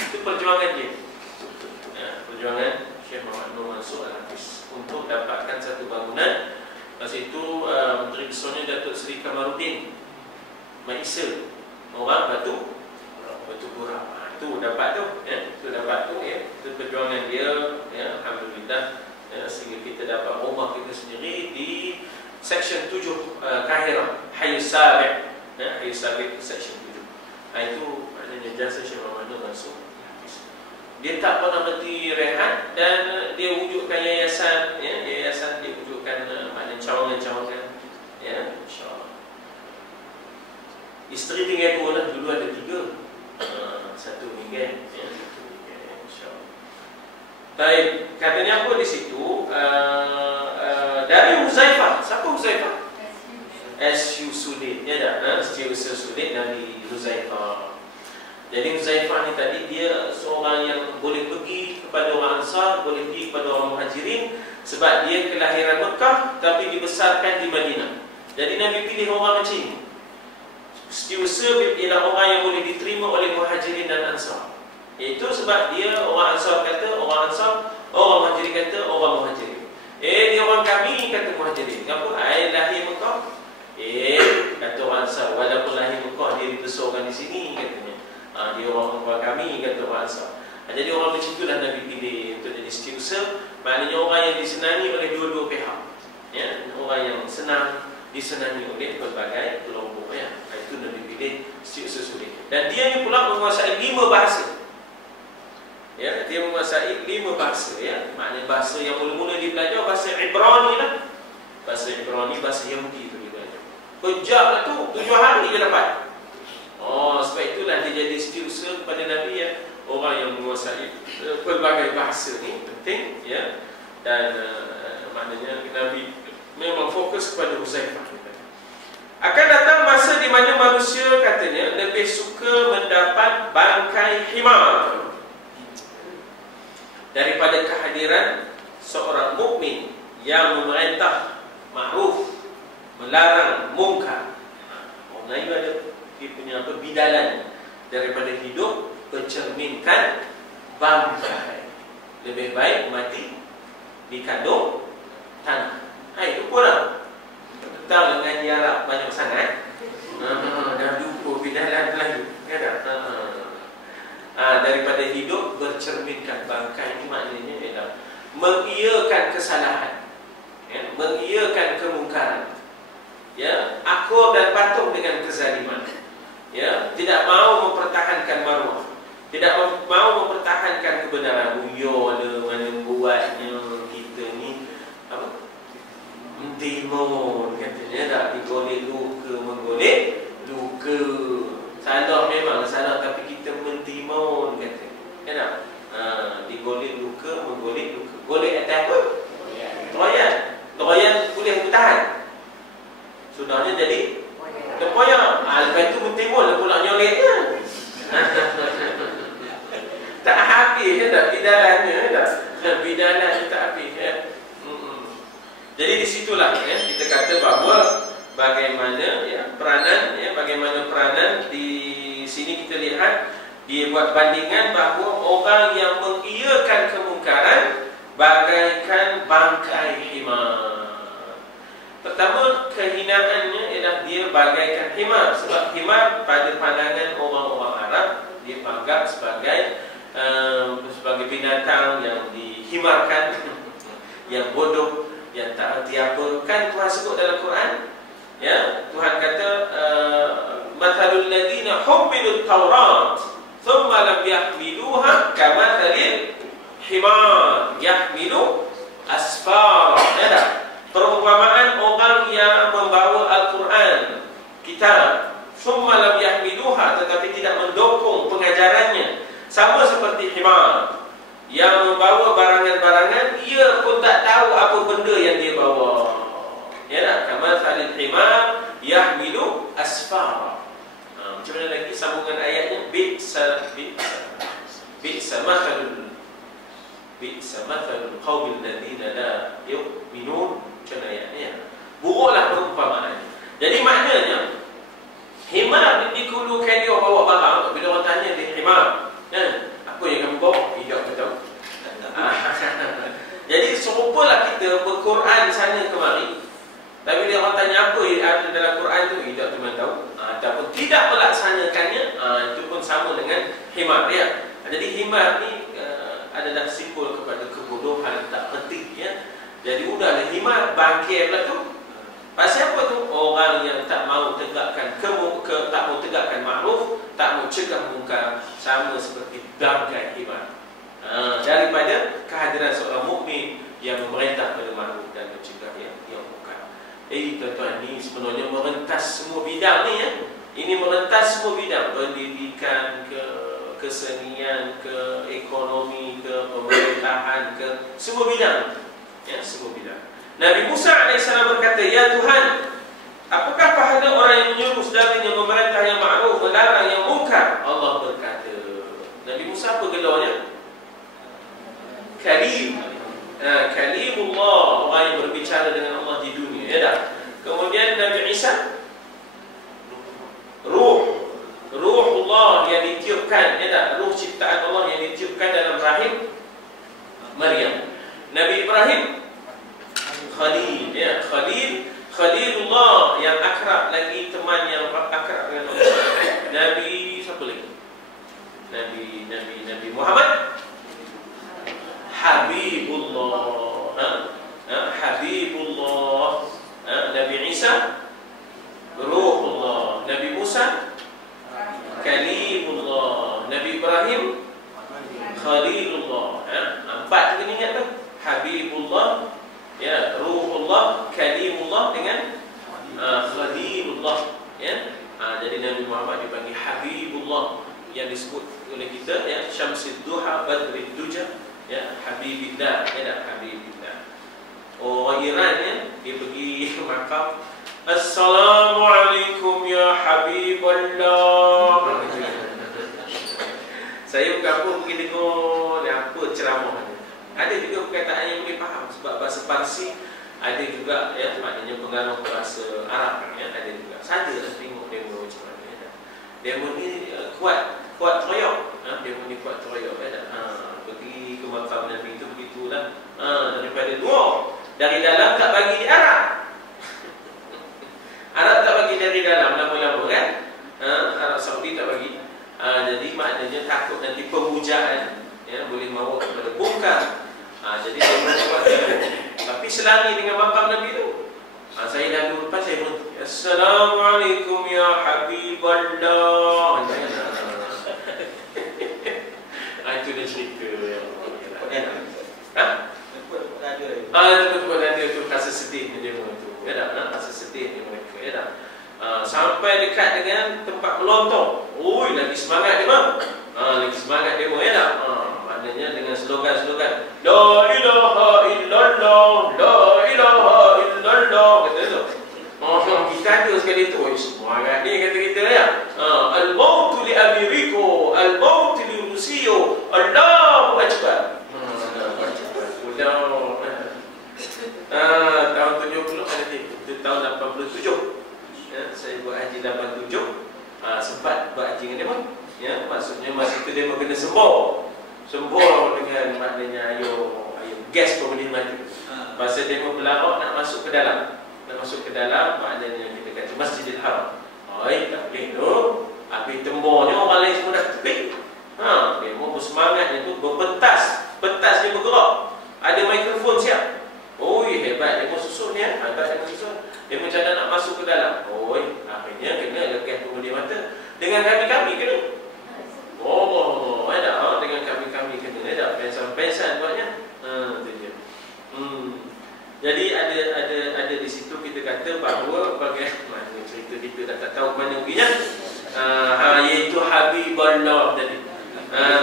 Itu perjuangan dia perjuangan Syekh Muhammad Mansur Al-Hafiz untuk dapatkan satu bangunan. Masa itu Menteri Besarnya Datuk Seri Kamaruddin Maisa, orang Batu Burah. Itu dapat tu ya. Itu perjuangan dia ya, alhamdulillah ya, sehingga kita dapat rumah kita sendiri di Section 7 Kahirah, Hayy Sabiq ya, Hayy Sabiq Section 7. Itu maknanya jasa Syekh Muhammad Mansur. Dia tak pernah berhenti rehat dan dia wujudkan yayasan ya, yayasan dia wujudkan maknanya cawangan-cawangan ya, insya-Allah. Isteri tinggal 2 lah, dulu ada 3. Satu tinggal ya, insya-Allah. Baik, katanya apa di situ? Dari Huzaifah. Siapa Huzaifah? S.U. Sudin ya dah, Setiausaha Sudin dari Huzaifah. Jadi Huzaifah ni tadi dia seorang yang boleh pergi kepada orang Ansar, boleh pergi kepada orang Muhajirin sebab dia kelahiran Mekah tapi dibesarkan di Madinah. Jadi Nabi pilih orang macam ini. Setiausaha ialah orang yang boleh diterima oleh Muhajirin dan Ansar. Itu sebab dia orang Ansar kata orang Ansar, orang Muhajirin kata orang Muhajirin. Dia orang kami kata Muhajirin. Kenapa? Lahir Mekah. Kata orang Ansar, walaupun lahir Mekah dia dibesarkan di sini katanya. Dia orang kami kata orang Ansar. Jadi orang macam itulah Nabi pilih untuk jadi setiausaha. Maknanya orang yang disenangi oleh dua-dua pihak ya, orang yang senang disenangi oleh berbagai kelompok ya. Itu Nabi pilih setiausaha Sudin. Dan dia ni pula menguasai 5 bahasa. Ya, dia menguasai 5 bahasa ya. Maknanya bahasa yang mula-mula dia belajar bahasa Ibrani lah. Bahasa Ibrani, bahasa Yahudi tu dia belajar. Kejap tu 7 hari dia dapat. Oh, sebab itulah dia jadi setiausaha kepada Nabi ya. Orang yang menguasai pelbagai bahasa ni penting ya. Dan maknanya Nabi memang fokus kepada Huzaifah. Akan datang masa di mana manusia katanya lebih suka mendapat bangkai himar daripada kehadiran seorang mukmin yang memerintah ma'ruf, melarang mungkar. Orang Melayu ada dia punya bidalan daripada hidup bercerminkan bangkai. Lebih baik mati di kandung tanah. Itu kurang. Tahu dengan jarak banyak sangat. Dah lupa bidalan Melayu. Ya tak? Daripada hidup bercerminkan bangkai, itu maknanya ialah mengiyakan kesalahan, ya, mengiyakan kemungkaran, ya, akur dan patuh dengan kezaliman, ya, tidak mau mempertahankan maruah, tidak mau mempertahankan kebenaran. Yolah mana buatnya kita ni apa? Mentimun katanya, tak digolek luka, menggolek luka. Salah memang salah, tapi kita mentimun katanya. Ya tak? Digolek luka, menggolek luka. Golek atas apa? Loyan. Loyan boleh bertahan. Sudahnya jadi lepoyan. Lepas itu mentimun lah pula nyoleknya. Tak habis ya tak? Bidalannya ya tak? Bidalan tak habis ya. Jadi disitulah ya, kita kata bahawa bagaimana ya peranan ya, bagaimana peranan di sini kita lihat dia buat bandingan bahawa orang yang mengiyakan kemungkaran bagaikan bangkai himar. Pertama, kehinaannya ialah dia bagaikan himar. Sebab himar pada pandangan orang-orang Arab dia anggap sebagai binatang yang dihimarkan, yang bodoh, yang tak erti apa. Kan Tuhan sebut dalam Quran, ya, Tuhan kata mathalul ladzina hummilut taurat thumma lam yahmiluha kamathalil himar yahmilu asfara. Ya, perumpamaan orang yang membawa Al-Quran, kitab, thumma lam yahmiluha, tetapi tidak mendukung pengajarannya, sama seperti himar yang membawa barangan-barangan, ia pun tak tahu apa benda yang dia bawa. Ya tak? Kamathalil himar yahmilu asfara. Macam mana lagi sambungan ayatnya? Bi'sa mathalul qaumil ladzina la yu'minun. Macam mana ayatnya? Buruklah perumpamaan. Jadi maknanya himar dikulukan dia bawa barang. Bila orang tanya dia himar, apa yang kamu bawa? Tidak tahu. Jadi serupalah kita berquran sana kemari, tapi dia orang tanya apa yang ada dalam Quran tu, tidak teman tahu. Ataupun tidak melaksanakannya, itu pun sama dengan himar ya. Jadi himar ni adalah simbol kepada kebodohan, tak penting ya. Jadi udahlah himar bangkit pula tu. Pasal apa tu? Orang yang tak mau tegakkan tak mau tegakkan makruf, tak mau cegah mungkar, sama seperti bangkai himar. Daripada kehadiran seorang mukmin yang memerintah pada makruf dan mencegah yang mungkar. Tuan-tuan, ni sebenarnya merentas semua bidang ni ya. Ini merentas semua bidang, pendidikan ke kesenian ke ekonomi ke pemerintahan ke semua bidang. Ya, semua bidang. Nabi Musa AS berkata, "Ya Tuhan, apakah pahala orang yang menyuruh saudaranya memerintah yang ma'ruf, melarang yang mungkar?" Allah berkata, Nabi Musa apa gelarnya? Kalim. Kalimullah, orang yang berbicara dengan Allah di dunia, ya tak? Kemudian Nabi Isa, Ruhullah yang ditiupkan, ya tak? Ruh ciptaan Allah yang ditiupkan dalam rahim Maryam. Nabi Ibrahim Khalil, ya, Khalilullah yang akrab lagi, teman yang akrab dengan Allah. Nabi siapa lagi? Nabi Muhammad Habibullah, Habibullah. Nabi Isa Ruhullah. Nabi Musa Kalimullah. Nabi Ibrahim Khalilullah. Empat tu kena ingat tu. Habibullah, ya, Ruhullah, Kalimullah dengan Khalilullah, ya. Jadi Nabi Muhammad dipanggil Habibullah, yang disebut oleh kita, ya, Syamsid Duha Badrid Duja, ya, Habibillah, ya, Habibillah. Orang Iran, ya, dia pergi makam, Assalamualaikum ya Habiballah. Saya bukan apa pergi dengar apa ceramah. Ada juga perkataan yang boleh faham, sebab bahasa Parsi ada juga, ya, maknanya pengaruh bahasa Arab, ya, ada juga. Saja lah tengok demo macam mana, ya. Demo ni kuat teroyok, demo ni kuat teroyok, ya. Pergi ke makam Nabi itu begitulah. Daripada luar, dari dalam tak bagi Arab. Arab tak bagi dari dalam lama-lama, kan? Arab Saudi tak bagi. Jadi maknanya takut nanti pemujaan, ya, boleh mahu kepada bongkar. Jadi dia buat demo. Tapi selari dengan makam Nabi tu. Saya dah dulu lepas saya berhenti. Assalamualaikum ya Habiballah. Itu dia cerita, ya Allah. Tempat ada tu rasa sedih demo tu. Ya tak? Rasa sedih dia mereka. Ya tak? Sampai dekat dengan tempat melontong. Oi, lagi semangat dia, bang. Lagi semangat dia, ya tak? Maknanya dengan slogan-slogan La ilaha illallah, La ilaha illallah, kata tu. Kita ada sekali tu. Semangat ni kata kita, ya. Al-mautu li Ameriko, Al-mautu li Rusio, Allahu Akbar. Tahun 70 nanti. Itu tahun 87. Ya, saya buat haji 87. Sempat buat haji dengan dia, bang. Ya, maksudnya masa itu dia kena sembuh dengan maknanya ayo gas pembenih mati. Masa dia berlarak nak masuk ke dalam, maknanya kita kata Masjidil Haram. Tak boleh tu. Habis tembornya orang lain semua dah tepi. Dia mau bersemangatnya tu berpentas dia bergerak. Ada mikrofon siap. Hebat dia mau susun, ya. Dia macam nak masuk ke dalam. Akhirnya kena lekas pembenih mata. Dengan kami kena. Ada dengan kami kena, ada pensan buatnya. Tu je. Jadi ada di situ kita kata bahawa bagaimana cerita kita dah tak tahu mana perginya. Iaitu Habiballah tadi.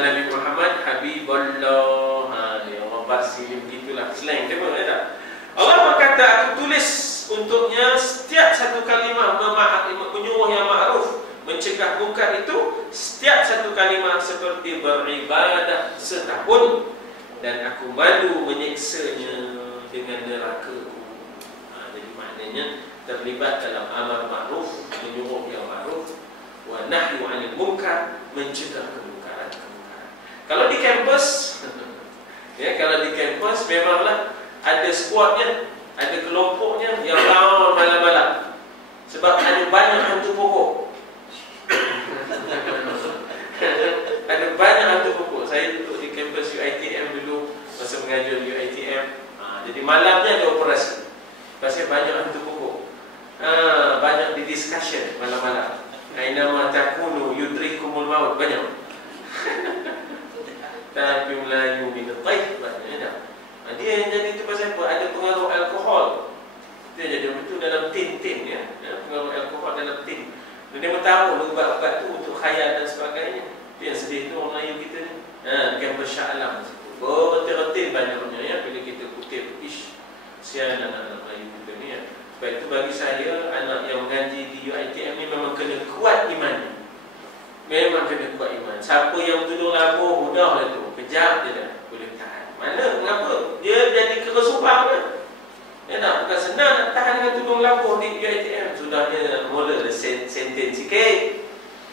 Nabi Muhammad Habiballah. Dia orang Parsi begitulah, slang dia pun, tak? Allah berkata, aku tulis untuknya setiap satu kalimah menyuruh yang ma'ruf, mencegah munkar itu, setiap satu kalimah seperti beribadah setahun, dan aku malu menyiksanya dengan neraka. Jadi maknanya terlibat dalam amar ma'ruf, menyuruh yang ma'ruf, wa nahyu 'anil munkar, mencegah kemungkaran. Kalau di kampus ya, memanglah ada skuadnya, ada kelompoknya yang lawan malam-malam. Sebab ada banyak hantu pokok. Ada banyak hantu pokok. Saya duduk di kampus UiTM dulu, masa mengajar di UiTM. Jadi malamnya ada operasi. Pasal banyak hantu pokok. Banyak di discussion malam-malam. Aina takunu yudrikumul maut, banyak. Tapi Melayu minat taif, maknanya. Dia yang jadi itu pasal apa? Ada pengaruh alkohol. Dia jadi betul dalam tin, ya. Pengaruh alkohol dalam tin. Dan dia tahu ubat-ubat tu untuk khayal dan sebagainya. Dia yang sedih tu orang Melayu kita ni. Kampus Shah Alam. Betul-betul banyaknya, ya. Bila kita kutip, sian anak-anak Melayu kita ni, ya. Sebab itu bagi saya, anak yang mengaji di UiTM ni memang kena kuat iman. Memang kena kuat iman. Siapa yang tuduh labuh, mudahlah tu. Kejap je dah boleh tahan. Mana? Kenapa? Dia jadi keresupan kan? Ya tak? Bukan senang nak tahan dengan tudung labuh di UiTM. Sudahnya mula senten sikit.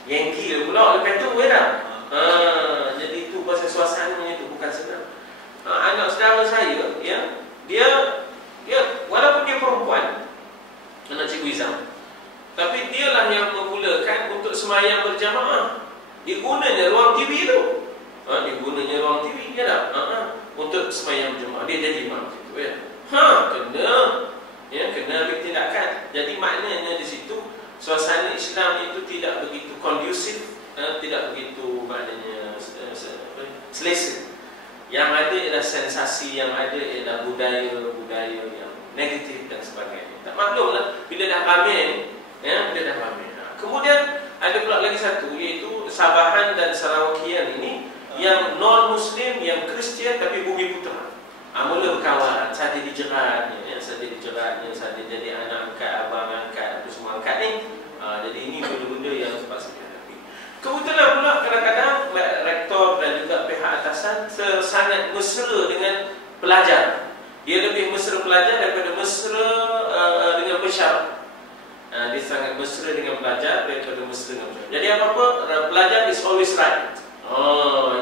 Yankee pula lepas tu, ya tak? Jadi tu pasal suasananya tu bukan senang. Anak saudara saya, ya, dia walaupun dia perempuan, anak Cikgu Izam, tapi dialah yang memulakan untuk semayang berjamaah. Dia gunanya ruang TV tu. Dia gunanya ruang TV, ya tak? Untuk semayang berjamaah. Dia jadi imam situ, ya. Kena ambil tindakan. Jadi maknanya di situ suasana Islam itu tidak begitu kondusif, tidak begitu maknanya selesa. Yang ada ialah sensasi, yang ada ialah budaya-budaya yang negatif dan sebagainya. Tak maklumlah bila dah ramai, ya, bila dah ramai. Kemudian ada pula lagi satu, iaitu Sabahan dan Sarawakian ini yang non-Muslim, yang Kristian tapi bumi putera. Mula berkawan, saja dijeratnya, ya, saja jadi anak angkat, abang angkat, itu semua angkat ni. Jadi ini benda-benda yang sepatutnya dihadapi. Kebetulan pula kadang-kadang rektor dan juga pihak atasan sangat mesra dengan pelajar. Dia lebih mesra pelajar daripada mesra dengan pesyarat. Dia sangat mesra dengan pelajar daripada mesra dengan pesyarat. Jadi apa-apa, pelajar is always right.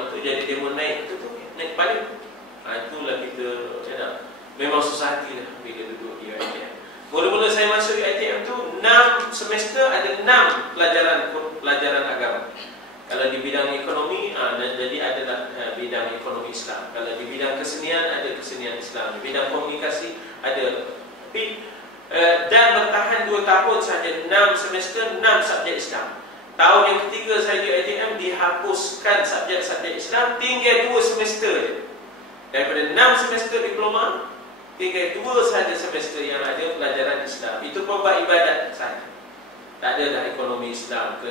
Itu jadi dia mau naik itu tu, naik balik. Itulah kita, ya, memang susah hati lah bila duduk di ITM. Mula-mula saya masuk di ITM tu 6 semester ada 6 pelajaran agama. Kalau di bidang ekonomi, jadi ada bidang ekonomi Islam. Kalau di bidang kesenian, ada kesenian Islam. Di bidang komunikasi, ada. Dan bertahan 2 tahun saja, 6 semester, 6 subjek Islam. Tahun yang ketiga saya di ITM dihapuskan subjek-subjek Islam, tinggal 2 semester je. Daripada 6 semester diploma, tinggal 2 saja semester yang ada pelajaran Islam. Itu pun bab ibadat saja. Tak ada dah ekonomi Islam,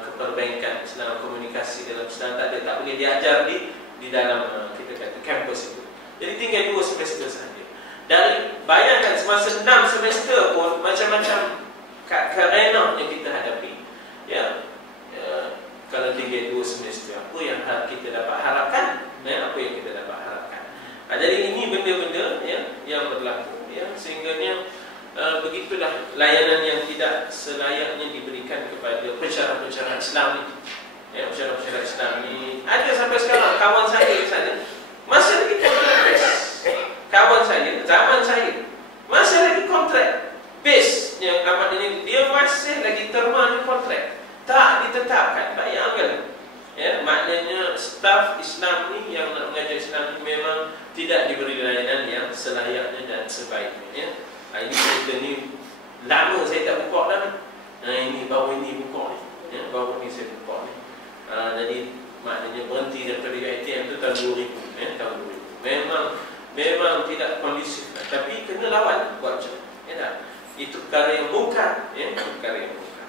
keperbankan Islam, komunikasi dalam Islam, tak ada, tak boleh diajar di dalam kita kata kampus itu. Jadi tinggal 2 semester saja. Dan bayangkan semasa 6 semester pun macam-macam kerenah yang kita hadapi. Ya, kalau tinggal 2 semester, apa yang kita dapat harapkan? Apa yang kita dapat harapkan? Jadi ini benda-benda, ya, yang berlaku, ya, sehingganya begitulah layanan yang tidak selayaknya diberikan kepada pensyarah-pensyarah Islam ni. Ya, pensyarah-pensyarah Islam ni ada sampai sekarang. Kawan saya di sana masih lagi kontrak base. Kawan saya, zaman saya masih lagi kontrak base yang apa ini, dia masih lagi terma di kontrak, tak ditetapkan. Bayangkan, ya, maknanya staf Islam ni yang nak mengajar Islam ni memang tidak diberi layanan yang selayaknya dan sebaiknya, ya. Ini cerita ni lama saya tak buka dah. Ini baru ini buka ni, ya, baru ni saya buka ni. Jadi maknanya berhenti daripada ITM tu tahun 2000, ya, tahun 2000. Memang tidak kondusif, tapi kena lawan buat macam, ya tak? Itu perkara yang bukan, ya, perkara yang bukan.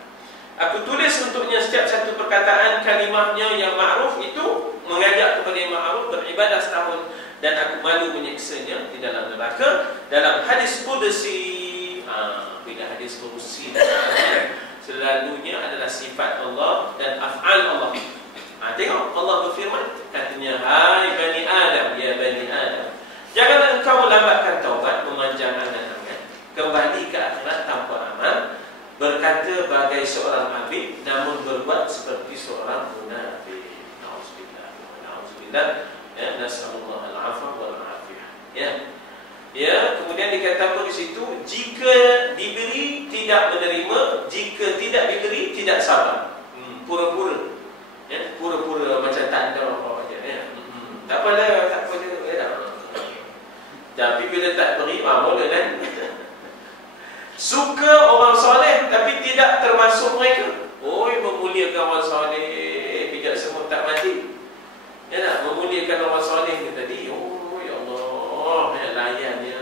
Aku tulis untuknya setiap satu perkataan kalimahnya yang ma'ruf itu mengajak kepada yang ma'ruf, beribadah setahun, dan aku malu menyiksanya di dalam neraka. Dalam hadis qudsi, bila hadis qudsi selalunya adalah sifat Allah dan af'al Allah. Tengok Allah berfirman, katanya, hai Bani Adam, ya Bani Adam, janganlah engkau melambatkan taubat, memanjang angan-angan, kembali ke akhirat tanpa amal, berkata bagai seorang abid, namun berbuat seperti seorang munafik. Nauzubillah, nauzubillah. Ya, nasallallahu al-'afwa wal 'afiyah. Ya, kemudian dikata apa di situ? Jika diberi tidak menerima, jika tidak diberi tidak sabar. Pura-pura. Ya, pura-pura macam tak ada apa-apa aja, ya. Tak apa dah, tak apa dah, ya. Tapi bila tak beri, mula kan. Suka orang soleh tapi tidak termasuk mereka. Memuliakan orang soleh, pijak semut tak mati. Ya tak, memuliakan orang soleh ni tadi. Ya Allah, ya layannya.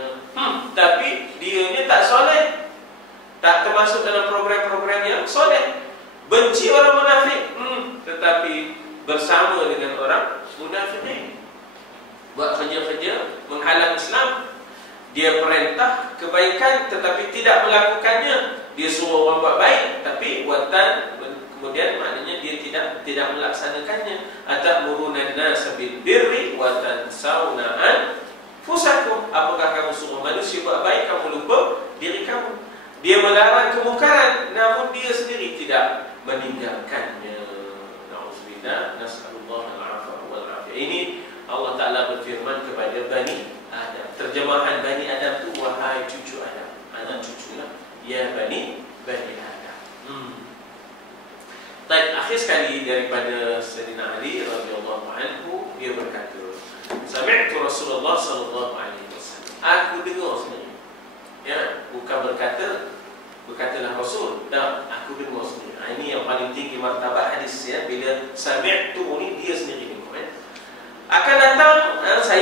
Tapi dianya tak soleh, tak termasuk dalam program-program yang soleh. Benci orang munafik, tetapi bersama dengan orang munafik ni, buat kerja-kerja menghalang Islam. Dia perintah kebaikan tetapi tidak melakukannya. Dia suruh orang buat baik tapi buatan, kemudian maknanya dia tidak melaksanakannya. Atamuruna an-nasa bil birri wa tansawna anfusakum. Apakah kamu suruh manusia buat baik, kamu lupa diri kamu. Dia melarang kemungkaran namun dia sendiri tidak meninggalkannya. Nauzubillah, nasallallahu al-'afwa wal 'afiyah. Ini Allah Ta'ala berfirman kepada Bani Adam. Terjemahan Bani Adam tu, wahai cucu Adam, anak cuculah, ya Bani Adam. Baik, akhir sekali daripada Sayyidina Ali radhiyallahu anhu, dia berkata, sami'tu Rasulullah sallallahu alaihi wasallam. Aku dengar sendiri. Ya, bukan berkatalah Rasul, dan aku dengar sendiri. Ini yang paling tinggi martabat hadis, ya, bila sami'tu ni dia sendiri dengar, ya. Akan datang, saya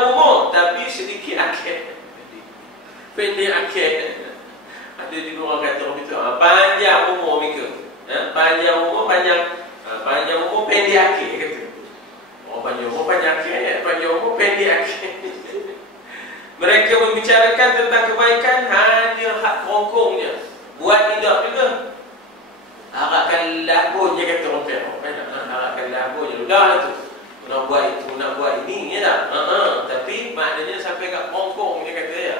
panjang umur tapi sedikit akhir. Pendek akhir. Ada di orang kata begitu. Panjang umur mereka. Panjang umur pendek akhir kata. Oh, panjang umur panjang akhir, panjang umur pendek akhir. Mereka membicarakan tentang kebaikan hanya hak rongkongnya. Buat tidak juga. Harapkan labunya kata orang Perak. Harapkan labunya. Udahlah tu. Nak buat itu, nak buat ini, ya tak? Tapi maknanya sampai kat rongkong dia kata ya.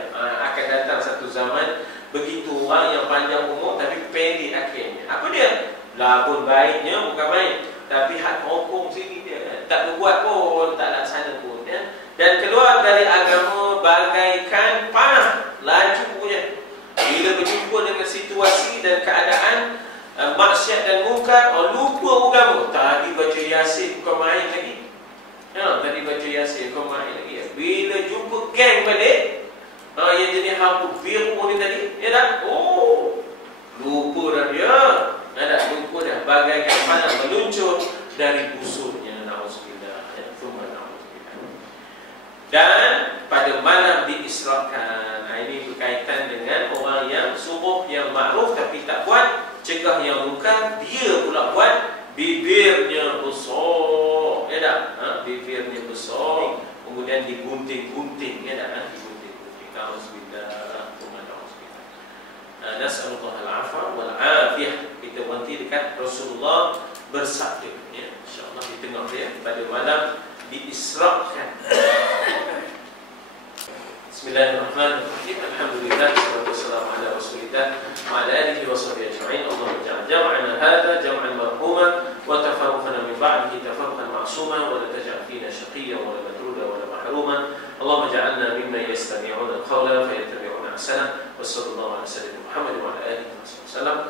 Akan datang satu zaman begitu orang yang panjang umur tapi pendek akhirnya. Apa dia? Labun baiknya bukan main. Tapi hak rongkong sini dia tak berbuat pun, tak laksana pun ya. Dan keluar dari agama bagaikan panah laju punya. Bila berjumpa dengan situasi dan keadaan maksiat dan mungkar, lupa agama. Tadi baca Yasin bukan main lagi. Tadi baca Yasin bukan main lagi. Bila jumpa geng balik, yang jenis hampa biru ni tadi, ya tak? Oh, lupa dah dia. Ada lupa dah. Bagaikan panah meluncur dari busurnya. Na'udzubillah. Dan pada malam diisrakan. Ini berkaitan dengan orang yang subuh, yang makruf tapi tak buat, cegah yang mungkar, dia pula buat, bibirnya besar, ya tak? Bibirnya besar, kemudian digunting-gunting, ya tak? Digunting-gunting. Na'udzubillah. Nas'alullah al-'afwa wal-'afiyah. Kita berhenti dekat Rasulullah bersabda, ya, insya-Allah di tengah dia pada malam diisrakan. Bismillahirrahmanirrahim. Alhamdulillah wassalatu wassalamu ala Rasulillah wa ala alihi wa sahbihi ajma'in. Allahumma ij'al jam'ana hadha jam'an marhuma wa tafarruqana min ba'dihi tafarruqan ma'suma wa la taj'al fina shaqiyyan wa la matruda wa la mahruma. Allahumma ij'alna mimman yastami'una al-qawla fayattabi'una ahsana. Wassallallahu ala sayyidina Muhammad wa ala alihi wa sallam.